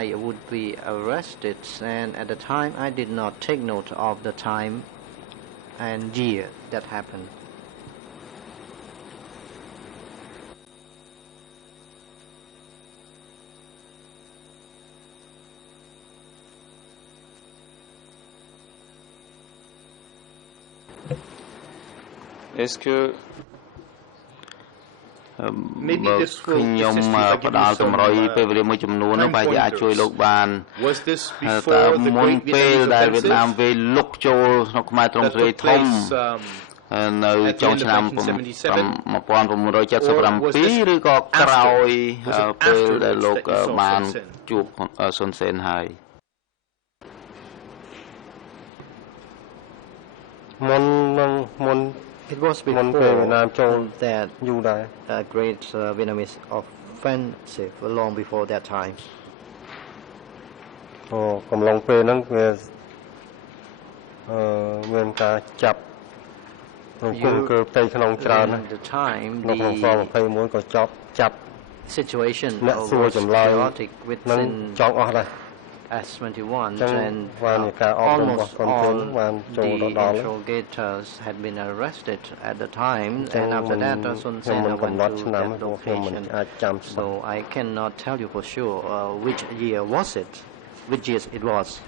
I would be arrested and at the time I did not take note of the time and year that happened. Est-ce que ខ្ញុំផ្ដល់តម្រុយពេលវេលាមួយចំនួននោះប្រហែលជាអាចជួយលោកបានតើមុនពេលដែលវៀតណាមវាលុកចូលក្នុងខ្មែរទ្រង់ទ្រាយធំនៅចុងឆ្នាំ1977ឬក៏ក្រោយពេលដែលលោកបានជួបសុនសេនហើយមុនIt was before that great Vietnamese offensive, long before that time. កំឡុងពេលហ្នឹងវាមានការចាប់អង្គគឺផ្ទៃក្នុងច្រើនណាស់នៅក្នុងស21ក៏ចាប់ situation អ្នកសួរចម្លើយនឹងចង់អស់ដែរS21 and almost all the interrogators had been arrested at the time and after that Sun Sen went to that location so I cannot tell you for sure which year it was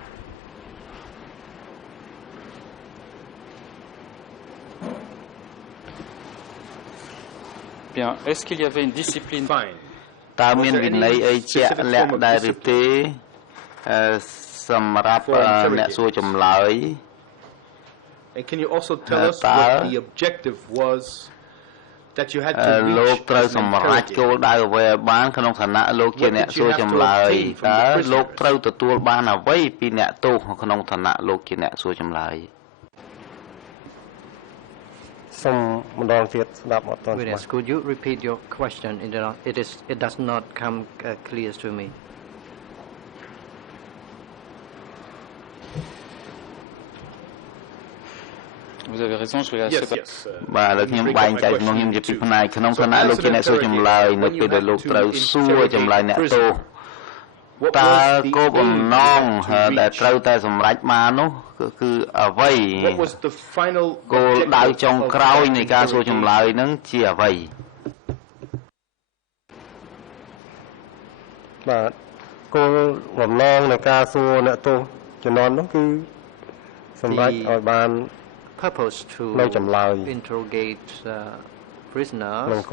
Bien, est-ce qu'il y avait une discipline តើមានវិន័យអីជាក់លាក់ដែរឬទេសម្រាប់អ្នកសួរចម្លើយ And can you also tell us what the objective was that you had to reach លោកត្រូវសម្រេចគោលដៅអ្វីឲ្យបានក្នុងឋានៈលោកជាអ្នកសួរចម្លើយតើលោកត្រូវទទួលបានអ្វីពីអ្នកទោសក្នុងឋានៈលោកជាអ្នកសួរចម្លើយសូមម្ដងទៀតស្ដាប់អត់ទាន់ Could you repeat your question it does not come clear to me Vous avez raison, je regarde yes. បាទឥឡូវខ្ញុំបែងចែកក្នុងខ្ញុំជាពីរផ្នែកក្នុងឋានៈលោកជាអ្នកសួរចម្លើយនៅពេលដែលលោកត្រូវសួរចម្លើយអ្នកទោសតើគោលបំណងដែលត្រូវតែសម្រេចបាននោះគឺអ្វីគោលដៅចុងក្រោយនៃការសួរចម្លើយហ្នឹងជាអ្វីបាទគោលបំណងនៃការសួរអ្នកទោសជំនាន់នោះគឺសម្រេចឲ្យបានpurpose to interrogate prisoners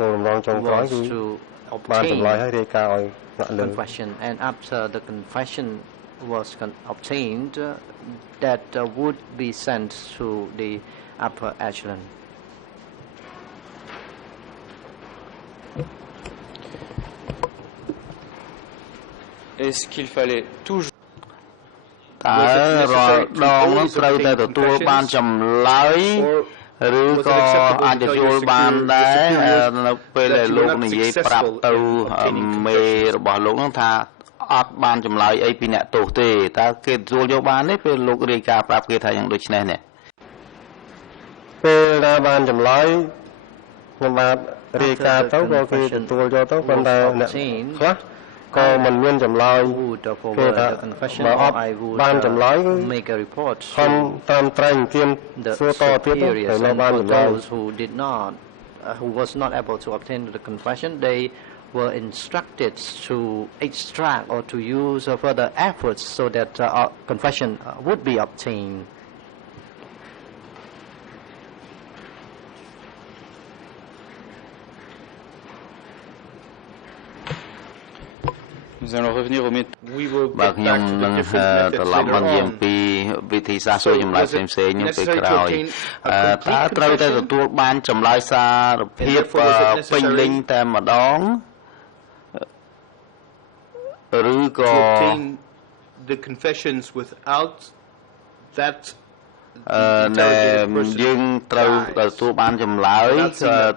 was to obtain confession and after the confession was obtained that would be sent to the upper echelon Est-ce qu'il fallait toujours តើរាល់ដងនោះត្រូវតែទទួលបានចម្លើយឬក៏អាចទទួលបានដែរនៅពេលដែលលោកនិយាយប្រាប់ទៅមេរបស់លោកនោះថាអត់បានចម្លើយអីពីអ្នកទោសទេតើគេទទួលយកបានទេពេលលោករាយការណ៍ប្រាប់គេថាយ៉ាងដូចនេះនេះពេលដែលបានចម្លើយខ្ញុំបាទរាយការណ៍ទៅក៏គេទទួលយកទៅប៉ុន្តែអ្នកខ្លះ ก็มันមានចម្លើយគេថាបើអត់បានចម្លើយគឺខ្ញុំតាមត្រែងគៀមសួរតទៀតទៅនៅបានចម្លើយ who was not able to obtain the confession, they were instructed to extract or to use further efforts so that confession would be obtained. Nous allons revenir au méthode. បាទខ្ញុំនឹងត្រឡប់មកយាមពីវិធីសាស្ត្រសួរចម្លើយផ្សេងៗខ្ញុំពេលក្រោយតើត្រូវតែទទួលបានចម្លើយសារភាពពេញលេញតែម្ដងឬក៏ the confessions without that យើងត្រូវទទួលបានចម្លើយ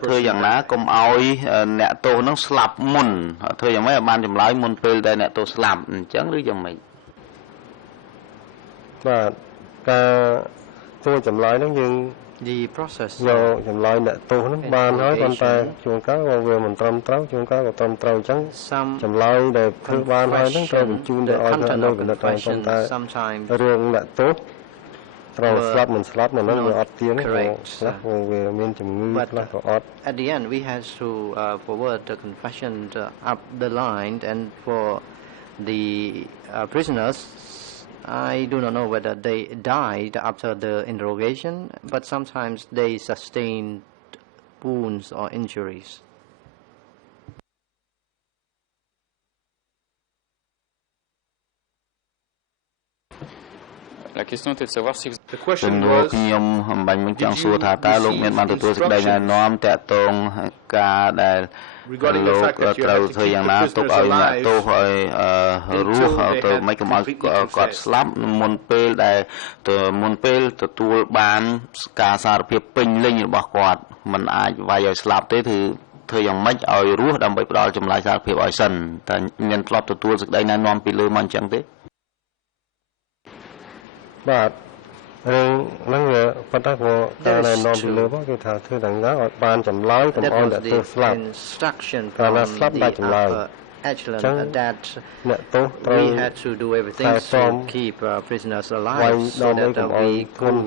ធ្វើយ៉ាងណាកុំឲ្យអ្នកទោសនឹងស្លាប់មុនធ្វើយ៉ាងម៉េចឲ្យបានចម្លើយមុនពេលដែលអ្នកទោសស្លាប់អញ្ចឹងឬយ៉ាងម៉េចបាទការធ្វើចម្លើយនឹងយើង the process យកចម្លើយអ្នកទោសនឹងបានហើយប៉ុន្តែជួនកាលវាមិនត្រឹមត្រូវជួនកាលក៏ត្រឹមត្រូវអញ្ចឹងចម្លើយដែលធ្វើបានហើយនឹងត្រូវបញ្ជូនទៅឲ្យអ្នកនោះពិនិត្យឲ្យប៉ុន្តែរឿងអ្នកទោសត្រូវស្លាប់មិនស្លាប់នៅនោះវាអត់ទៀងខ្លះវាមានជំងឺខ្លះក៏អត់ At the end we had to forward the confession up the line and for the prisoners I do not know whether they died after the interrogation but sometimes they sustained wounds or injuries. La question était de savoir si the question was ខ្ញុំបាញ់មិនចង់សួរថាតើលោកមានបានទទួលសេចក្តីណែនាំតាក់ទងការដែលលោកត្រូវធ្វើយ៉ាងណាទុកឲ្យអ្នកទោសឲ្យរស់ទៅមិនកុំឲ្យគាត់ស្លាប់មុនពេលដែលមុនពេលទទួលបានការសារភាពពេញលេញរបស់គាត់មិនអាចវាយឲ្យស្លាប់ទេធ្វើយ៉ាងម៉េចឲ្យរស់ដើម្បីផ្ដល់ចម្លើយសារភាពឲ្យសិនតែមានធ្លាប់ទទួលសេចក្តីណែនាំពីលើមកអញ្ចឹងទេបាទរឿងហ្នឹងវាប៉ុន្តែព្រោះការណែនាំពីលើមកគេថាធ្វើយ៉ាងណាឲ្យបានចម្លើយកុំឲ្យអ្នកទោសស្លាប់កាលណាស្លាប់បានចម្លើយthat we had to do everything to keep prisoners alive so that we could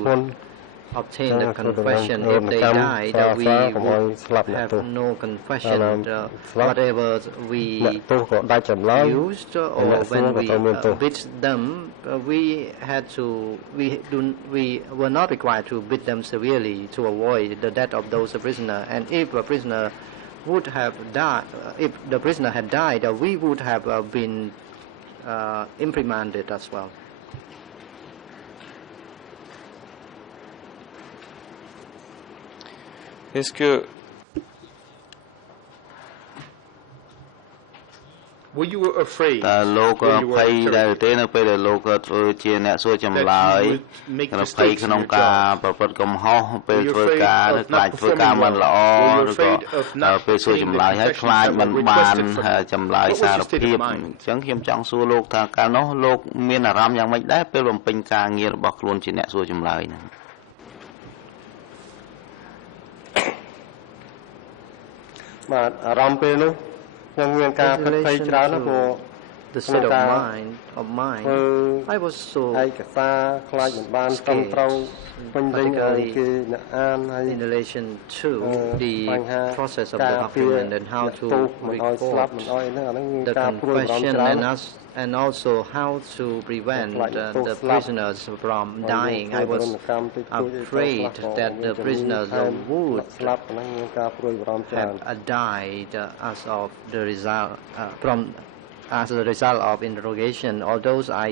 obtain the confession. If they died, we would have no confession. Whatever we used or when we beat them, we were not required to beat them severely to avoid the death of those prisoners. And if a prisoner would have died, if the prisoner had died, we would have been imprisoned as well. Est-ce que were you afraid តើលោកភ័យដែរទេនៅពេលដែលលោកធ្វើជាអ្នកសួរចម្លើយភ័យក្នុងការប្រព្រឹត្តកំហុសពេលធ្វើការឬខ្លាចធ្វើការមិនល្អឬក៏ពេលសួរចម្លើយហើយខ្លាចមិនបានចម្លើយសារភាពអញ្ចឹងខ្ញុំចង់សួរលោកថាកាលនោះលោកមានអារម្មណ៍យ៉ាងម៉េចដែរពេលបំពេញការងាររបស់ខ្លួនជាអ្នកសួរចម្លើយហ្នឹងបាទអារម្មណ៍ពេលនោះខ្ញុំមានការគិតភ័យច្រើនណាស់ព្រោះ the state of mind I was so ឯកសារខ្លាចមិនបានត្រឹមត្រូវពេញលេញឲ្យគេអ្នកអានហើយ in relation to the process of the document and how to record the confession and also how to prevent the prisoners from dying. I was afraid that the prisoners would have died as of the result as a result of interrogation. Although I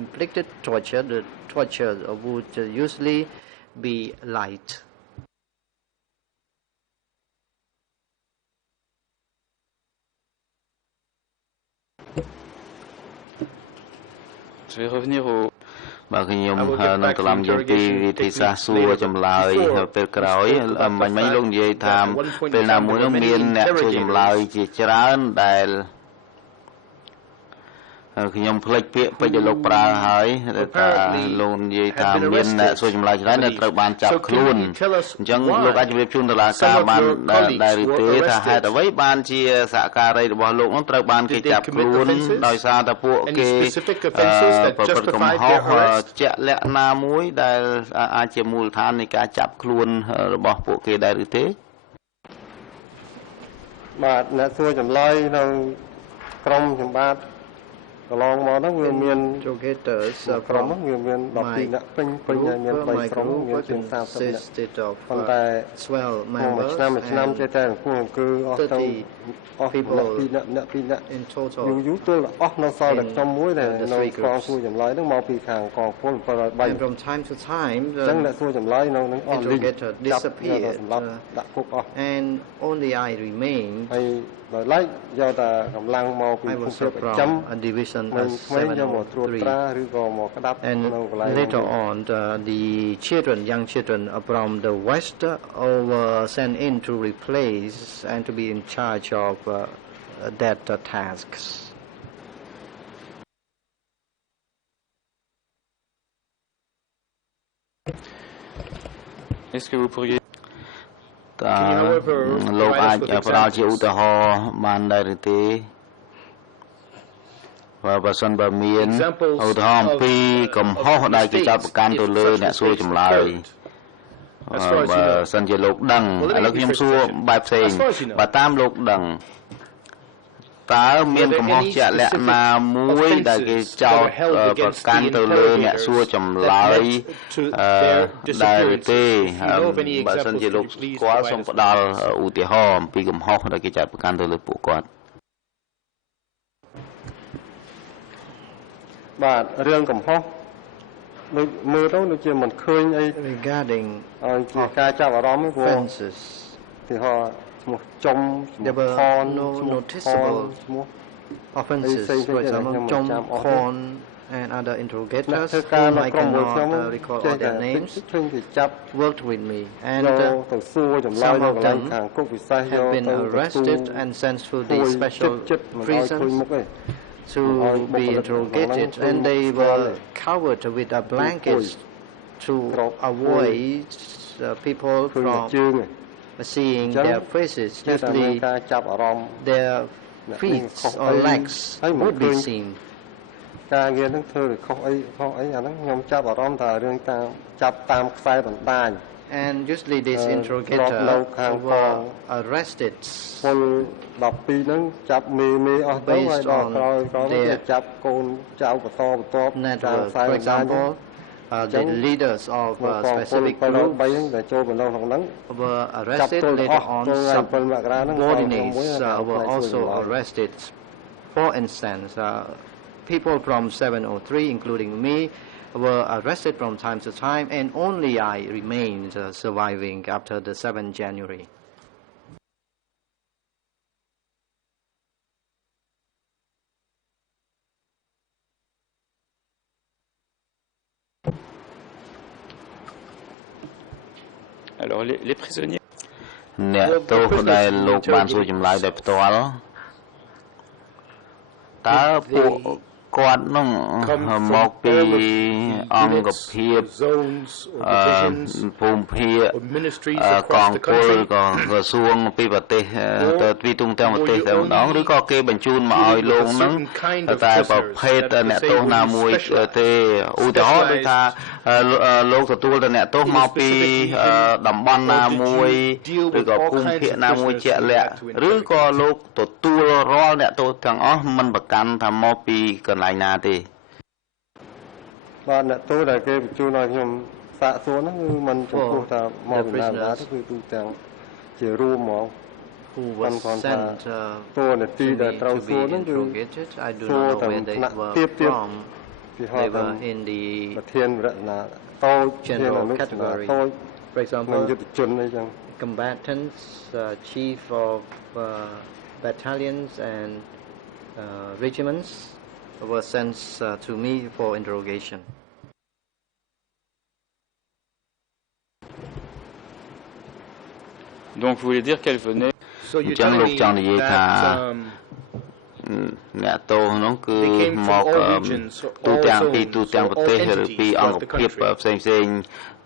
inflicted torture, the torture would usually be light. Je vais revenir au បាទខ្ញុំនឹងត្រឡប់យកពីវិធីសាស្ត្រសួរចម្លើយពេលក្រោយមិញលោកនិយាយថាពេលណាមួយនោះមានអ្នកសួរចម្លើយជាច្រើនដែល ខ្ញុំផ្លេចពាក្យពេចន៍លោកប្រើហើយថាលោកនិយាយថាមានអ្នកសួរចម្លើយច្រើនដែលត្រូវបានចាប់ខ្លួនអញ្ចឹងលោកអាចជម្រាបជូនតុលាការបានដែរឬទេថាហេតុអ្វីបានជាសហការីរបស់លោកនោះត្រូវបានគេចាប់ខ្លួនដោយសារតែពួកគេប្រព្រឹត្តកំហុសជាក់លាក់ណាមួយដែលអាចជាមូលដ្ឋាននៃការចាប់ខ្លួនរបស់ពួកគេដែរឬទេបាទអ្នកសួរចម្លើយនៅក្រុមចម្បាតកន្លងមកហ្នឹងវាមាន interrogators ក្រុមហ្នឹងវាមាន12អ្នកពេញហើយមាន3ក្រុមមានជាង30អ្នកប៉ុន្តែមួយឆ្នាំចេះតែគឺអស់ទៅអស់2អ្នកយូរទល់អស់នៅសល់តែខ្ញុំមួយដែលនៅកងសួរចម្លើយហ្នឹងមកពីខាងកងពល703 from time to time អញ្ចឹងអ្នកសួរចម្លើយនៅនឹងអស់លីង disappeared ដាក់គុកអស់ and only I remained ហើយដោយឡែកយកតែកម្លាំងមកពីភូមិភាគប្រចាំ division មកត្រួតត្រាឬក៏មកក្តាប់នៅកន្លែង later on the young children from the west were sent in to replace and to be in charge of that tasks Est-ce que vous pourriez លោកអាចផ្ដល់ជាឧទាហរណ៍បានដែរឬទេបើសិនបើមានឧទាហរណ៍អំពីកំហុសដែលគេចាប់ប្រកាន់ទៅលើអ្នកសួរចម្លើយបើសិនជាលោកដឹងឥឡូវខ្ញុំសួរបែបផ្សេងបើតាមលោកដឹងតើមានកំហុសជាក់លាក់ណាមួយដែលគេចោទប្រកាន់ទៅលើអ្នកសួរចម្លើយដែរទេបើសិនជាលោកស្គាល់សូមផ្ដល់ឧទាហរណ៍អំពីកំហុសដែលគេចោទប្រកាន់ទៅលើពួកគាត់បាទរឿងកំហុសដូចមើលទៅដូចជាមិនឃើញអី regarding ជាការចាប់អារម្មណ៍ព្រោះទីហោឈ្មោះចំឈ្មោះខន no noticeable ឈ្មោះ offenses for example ចំខន and other interrogators who I cannot recall all their names worked with me and some of them have been arrested and sent to the special prisons to be interrogated and they were covered with a blanket to avoid people from seeing their faces. Usually their feet or legs would be seen. ការងារហ្នឹងធ្វើឲ្យខុសអីអាហ្នឹងខ្ញុំចាប់អារម្មណ៍ថារឿងតាមចាប់តាមខ្សែបណ្ដាញ and usually this interrogator were arrested ពល12ហ្នឹងចាប់មេអស់ទៅហើយដល់ក្រោយទៅចាប់កូនចៅបន្តតាមខ្សែបណ្ដាញ the leaders of specific groups were arrested later on. Subordinates were also arrested. For instance, people from 703, including me, were arrested from time to time, and only I remained surviving after the 7th January. Alors les prisonniers អ្នកទោសដែលលោកបានសួរចម្លើយដោយផ្ទាល់តើពួកគាត់នឹងមកពីអង្គភាពភូមិភាគកងពលក៏ក្រសួងពីប្រទេសទៅពីទូទាំងប្រទេសតែម្ដងឬក៏គេបញ្ជូនមកឲ្យលោកនឹងតែប្រភេទអ្នកទោសណាមួយទេឧទាហរណ៍ដូចថាលោកទទួលទៅអ្នកទោសមកពីតំបន់ណាមួយឬក៏ភូមិភាគណាមួយជាក់លាក់ឬក៏លោកទទួលរាល់អ្នកទោសទាំងអស់មិនប្រកាន់ថាមកពីកន្លែងណាទេបាទអ្នកទោសដែលគេបញ្ជូនឲ្យខ្ញុំសាកសួរហ្នឹងគឺមិនចំពោះថាមកពីណាទេគឺទូទាំងជារួមហ្មង who was sent to be interrogated. I do not know where they were from. They were in the general category. For example, combatants, chief of battalions and regiments were sent to me for interrogation. Donc vous voulez dire qu'elle venait អញ្ចឹងលោកចង់និយាយថា អ្នកទោសនោះគឺមកទូទាំងពីទូទាំងប្រទេសឬពីអង្គភាពផ្សេង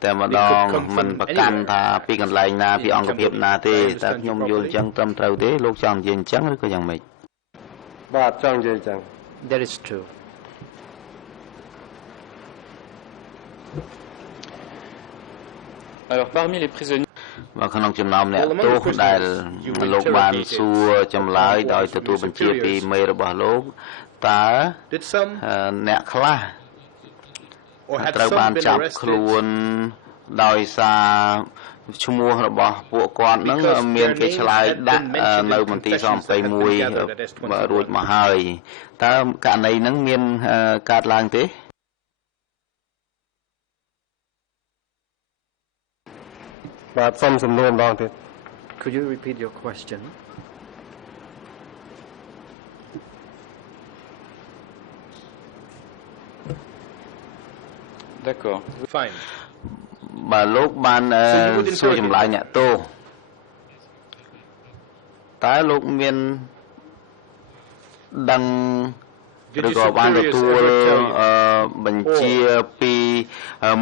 តែម្ដងមិនប្រកាន់ថាពីកន្លែងណាពីអង្គភាពណាទេតែខ្ញុំយល់អញ្ចឹងត្រឹមត្រូវទេលោកចង់និយាយអញ្ចឹងឬក៏យ៉ាងម៉េចបាទចង់និយាយអញ្ចឹង That is true. Alors parmi les prisonniers មកក្នុងចំណោមអ្នកទោសដែលលោកបានសួរចម្លើយដោយទទួលបញ្ជាពីមេរបស់លោកតើអ្នកខ្លះត្រូវបានចាប់ខ្លួនដោយសារឈ្មោះរបស់ពួកគាត់នឹងមានគេឆ្លើយដាក់នៅមន្ទីរស-21រួចមកហើយតើករណីហ្នឹងមានកើតឡើងទេបាទសូមសំណួរម្ដងទៀត Could you repeat your question? D'accord. Fine. បើលោកបានសួរចម្លើយអ្នកទោសតើលោកមានដឹងឬក៏បានទទួលបញ្ជាពី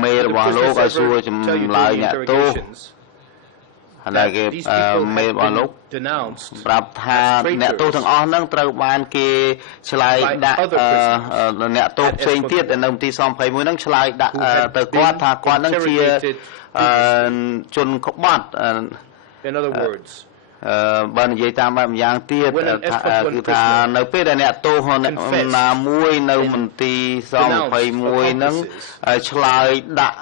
មេរបស់លោកឲ្យសួរចម្លើយអ្នកទោសហើយគេមេរបស់លោកប្រាប់ថាអ្នកទោសទាំងអស់ហ្នឹងត្រូវបានគេឆ្លើយដាក់អ្នកទោសផ្សេងទៀតនៅមន្ទីរស-21ហ្នឹងឆ្លើយដាក់ទៅគាត់ថាគាត់ហ្នឹងជាជនក្បត់ In other words បើនិយាយតាមបែបម្យ៉ាងទៀតគឺថានៅពេលដែលអ្នកទោសណាមួយនៅមន្ទីរស-21ហ្នឹងឆ្លើយដាក់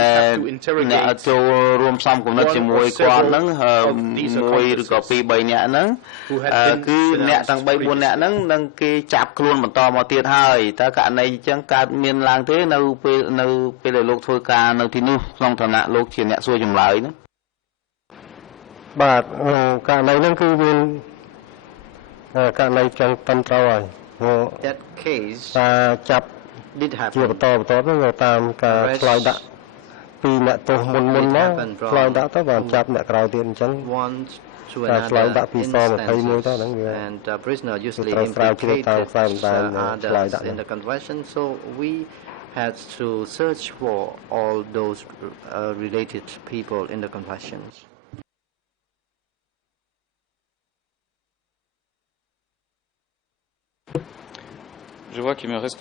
ដែលអ្នកចូលរួមផ្សំគំនិតជាមួយគាត់ហ្នឹងមួយឬក៏2 3នាក់ហ្នឹងគឺអ្នកទាំង3 4នាក់ហ្នឹងនឹងគេចាប់ខ្លួនបន្តមកទៀតហើយតើករណីអញ្ចឹងកើតមានឡើងទេនៅពេលដែលលោកធ្វើការនៅទីនោះក្នុងឋានៈលោកជាអ្នកសួរចម្លើយហ្នឹងបាទករណីហ្នឹងគឺមានករណីចឹងត្រឹមត្រូវហើយ That case ចាប់ did happen ជាបន្តហ្នឹងតាមការឆ្លើយដាក់ពីអ្នកទោសមុនមកឆ្លើយដាក់ទៅបានចាប់អ្នកក្រៅទៀតអញ្ចឹងការឆ្លើយដាក់ពីស-21ទៅហ្នឹងវា and prisoner usually implicated others in the conviction so we had to search for all those related people in the confessions Je vois qu'il me reste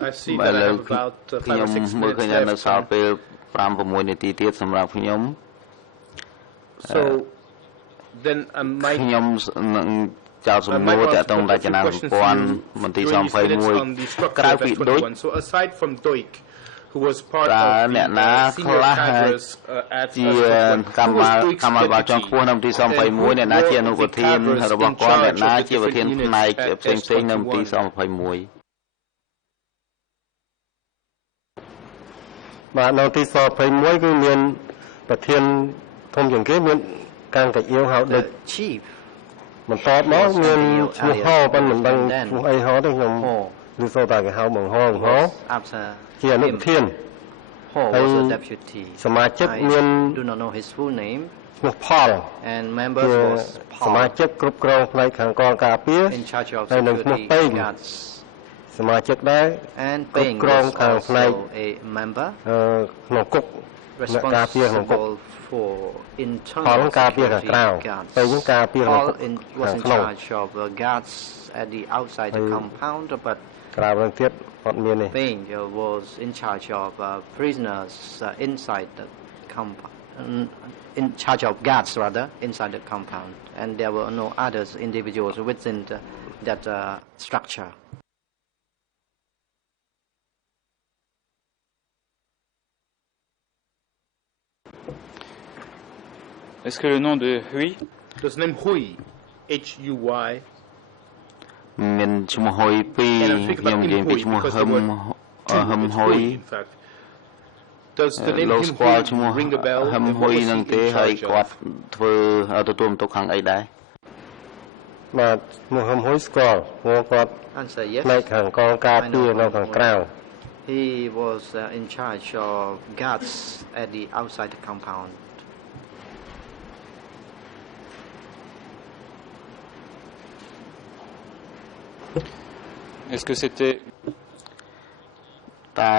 I see that I have about 5 or 6 minutes left នៅសល់ពេល 5-6 នាទីទៀតសម្រាប់ខ្ញុំ So then I might ខ្ញុំនឹងចោទសំណួរតាក់ទងរចនាសម្ព័ន្ធមន្ទីរស-21ក្រៅពីដូច So aside from Doik who was part of the senior cadres at ជាកម្មបាលជាន់ខ្ពស់នៅមន្ទីរស-21អ្នកណាជាអនុប្រធានរបស់គាត់អ្នកណាជាប្រធានផ្នែកផ្សេងៗនៅមន្ទីរស-21បាទនៅទីស-21គឺមានប្រធានធំជាងគេមានការកាច់អៀវហៅដឹក chief បន្តមកមានឈ្មោះហោប៉ុន្តែមិនដឹងឈ្មោះអីហោទេខ្ញុំឬសូតែគេហៅបងហោជាអនុប្រធានwas a deputy សមាជិកមាន do not know his full name ឈ្មោះផល and members was សមាជិកគ្រប់គ្រងផ្នែកខាងកងការពារ in charge of ហើយនឹងឈ្មោះពេងសមាជិកដែរ and គ្រប់គ្រងខាងផ្នែក a member ក្នុងគុកអ្នកការពារក្នុងគុក for ផល ការពារខាងក្រៅពេងការពារក្នុងគុក was in charge of guards at the outside the compound but ក្រៅនឹងទៀតអត់មានទេ Payne was in charge of prisoners inside the compound in charge of guards rather inside the compound and there were no other individuals within that structure Est-ce que le nom de Hui Does name Hui H U Y មានឈ្មោះហុយពីរខ្ញុំនិយាយពីឈ្មោះហឹមហុយ Does the name Him ring a bell ហឹមហុយនឹងទេហើយគាត់ធ្វើទទួលបន្ទុកខាងអីដែរបាទឈ្មោះហឹមហុយស្គាល់គាត់ Answer yes នៅខាងកងការពារនៅខាងក្រៅ He was in charge of guards at the outside the compound Est-ce que c'était តើ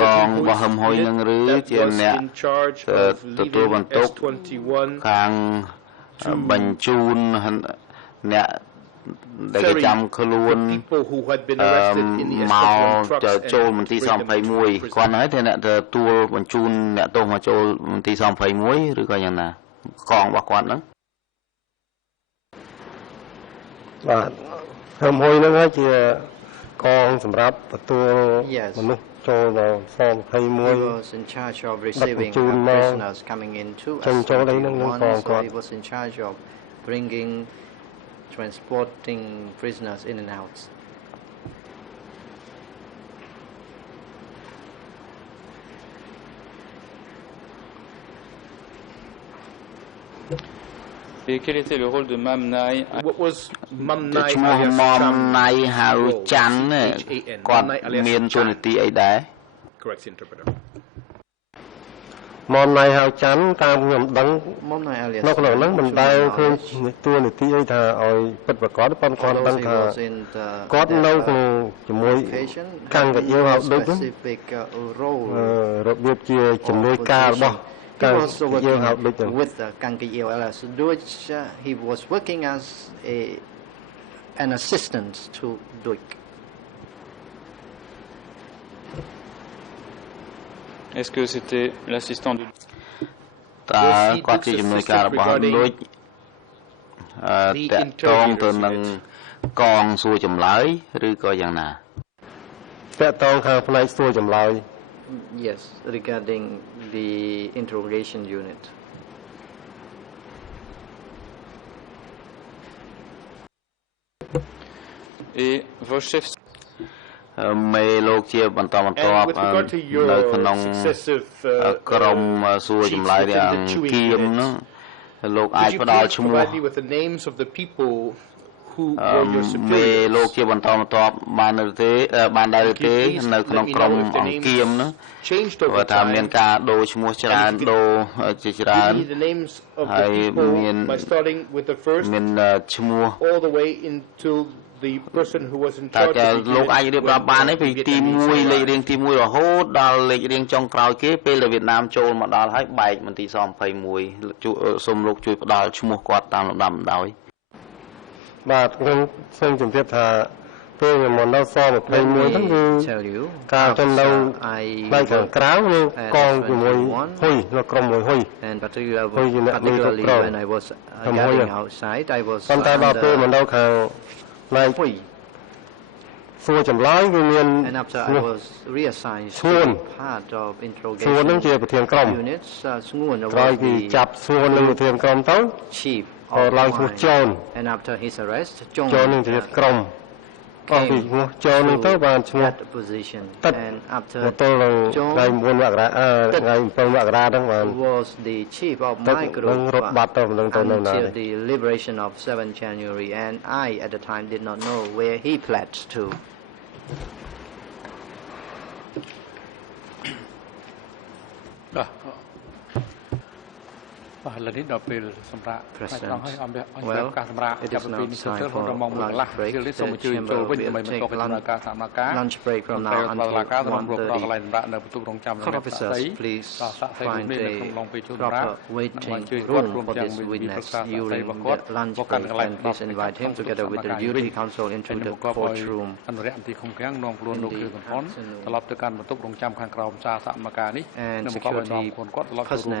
កងរបស់ហឹមហ៊ុយនឹងឬជាអ្នកទទួលបន្ទុកខាងបញ្ជូនអ្នកដែលគេចាំខ្លួនមកចូលមន្ទីរស-21គាត់ហើយតែអ្នកទទួលបញ្ជូនអ្នកទោសមកចូលមន្ទីរស-21ឬក៏យ៉ាងណាកងរបស់គាត់ហ្នឹងបាទហឹមហ៊ុយហ្នឹងហើយជាកងសម្រាប់ទទួលមនុស្សចូលដល់ស-21 was in charge of receiving prisoners coming into he was in charge of bringing transporting prisoners in and out Et quel était le rôle de Mam Nai? What was Mam Nai? ឈ្មោះ Mam Nai ហៅច័ន្ទគាត់មានតួនាទីអីដែរ Correct interpreter Mam Nai ហៅច័ន្ទតាមខ្ញុំដឹងនៅក្នុងហ្នឹងមិនដែលឃើញតួនាទីអីថាឲ្យពិតប្រាកដប៉ុន្តែគាត់ដឹងថាគាត់នៅជាមួយកាន់កាយាវហៅដូចរបៀបជាជំនួយការរបស់ He was working with Kankayo LS Deutsch. He was working as an assistant to Duik. Est-ce que c'était l'assistant de តើគាត់ជាជំនួយការរបស់ដូចតាក់ទងទៅនឹងកងសួរចម្លើយឬក៏យ៉ាងណាតាក់ទងខាងផ្នែកសួរចម្លើយ Yes, regarding the interrogation unit. Et vos chefs មេលោកជាបន្តបន្ទាប់នៅក្នុងក្រុមសួរចម្លើយយ៉ាងគៀមនោះលោកអាចផ្ដល់ឈ្មោះមេលោកជាបន្តបន្ទាប់បានដែរទេនៅក្នុងក្រុមអង្គៀមនោះព្រោះថាមានការដូរឈ្មោះច្រើនដូរជាច្រើនហើយមានឈ្មោះ the person who was in តែលោកអាចរៀបរាប់បានទេពីទី1លេខរៀងទី1រហូតដល់លេខរៀងចុងក្រោយគេពេលដែលវៀតណាមចូលមកដល់ហើយបែកមន្ទីរស-21សូមលោកជួយផ្ដល់ឈ្មោះគាត់តាមលំដាប់លំដោយបាទខ្ញុំសូមជម្រាបថាពេលមកដល់ស-21ហ្នឹងគឺការទៅនៅផ្នែកខាងក្រៅឬកងជាមួយហ៊ុយនៅក្រុមមួយហ៊ុយ and particularly when I was gathering outside I was ប៉ុន្តែដល់ពេលមកដល់ខាងផ្នែកសួរចម្លើយគឺមាន and after I was reassigned part of interrogation សួរនឹងជាប្រធានក្រុម units ស្ងួន ហើយគឺចាប់សួរនឹងប្រធានក្រុមទៅ chief ឡើងឈ្មោះចូន and after his arrest ចូននឹងជាក្រុមអស់ពីឈ្មោះចូននឹងទៅបានឈ្មោះ position and after ទៅថ្ងៃ9មករាថ្ងៃ7មករាហ្នឹងបាន was the chief of my group រត់បាត់ទៅនឹងទៅនៅណា until the liberation of 7 January and I at the time did not know where he fled to ឥឡូវនេះដល់ពេលសម្រាប់ហើយអង្គការសម្រាប់ចាប់ពីនេះទៅរំងមកឡាស់ពេលនេះសូមអញ្ជើញចូលវិញដើម្បីបន្តកិច្ចដំណើរការសកម្មភាព lunch break from now until ការសម្រាប់កន្លែងសម្រាប់នៅបន្ទប់រងចាំរបស់សាក់សី please សាក់សីនៅក្នុងពេលជួបសម្រាប់ waiting room for this witness during the lunch break and please invite him together with the jury counsel into the courtroom អនុរិយមន្ត្រីឃុំឃាំងនាំខ្លួនលោកគ្រឿងកំផុនត្រឡប់ទៅកាន់បន្ទប់រងចាំខាងក្រោមសារសកម្មភាពនេះនិងបង្កប់ឲ្យនាំខ្លួនគាត់ត្រឡប់ទៅរួ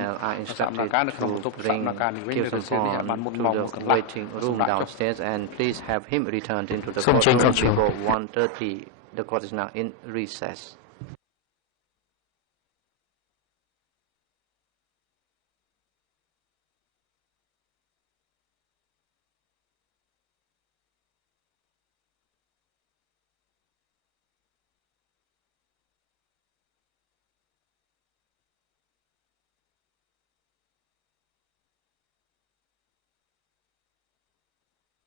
មសកម្មភាពនៅក្នុងto bring waiting room downstairs and please have him returned into the courtroom before 1:30. The court is now in recess.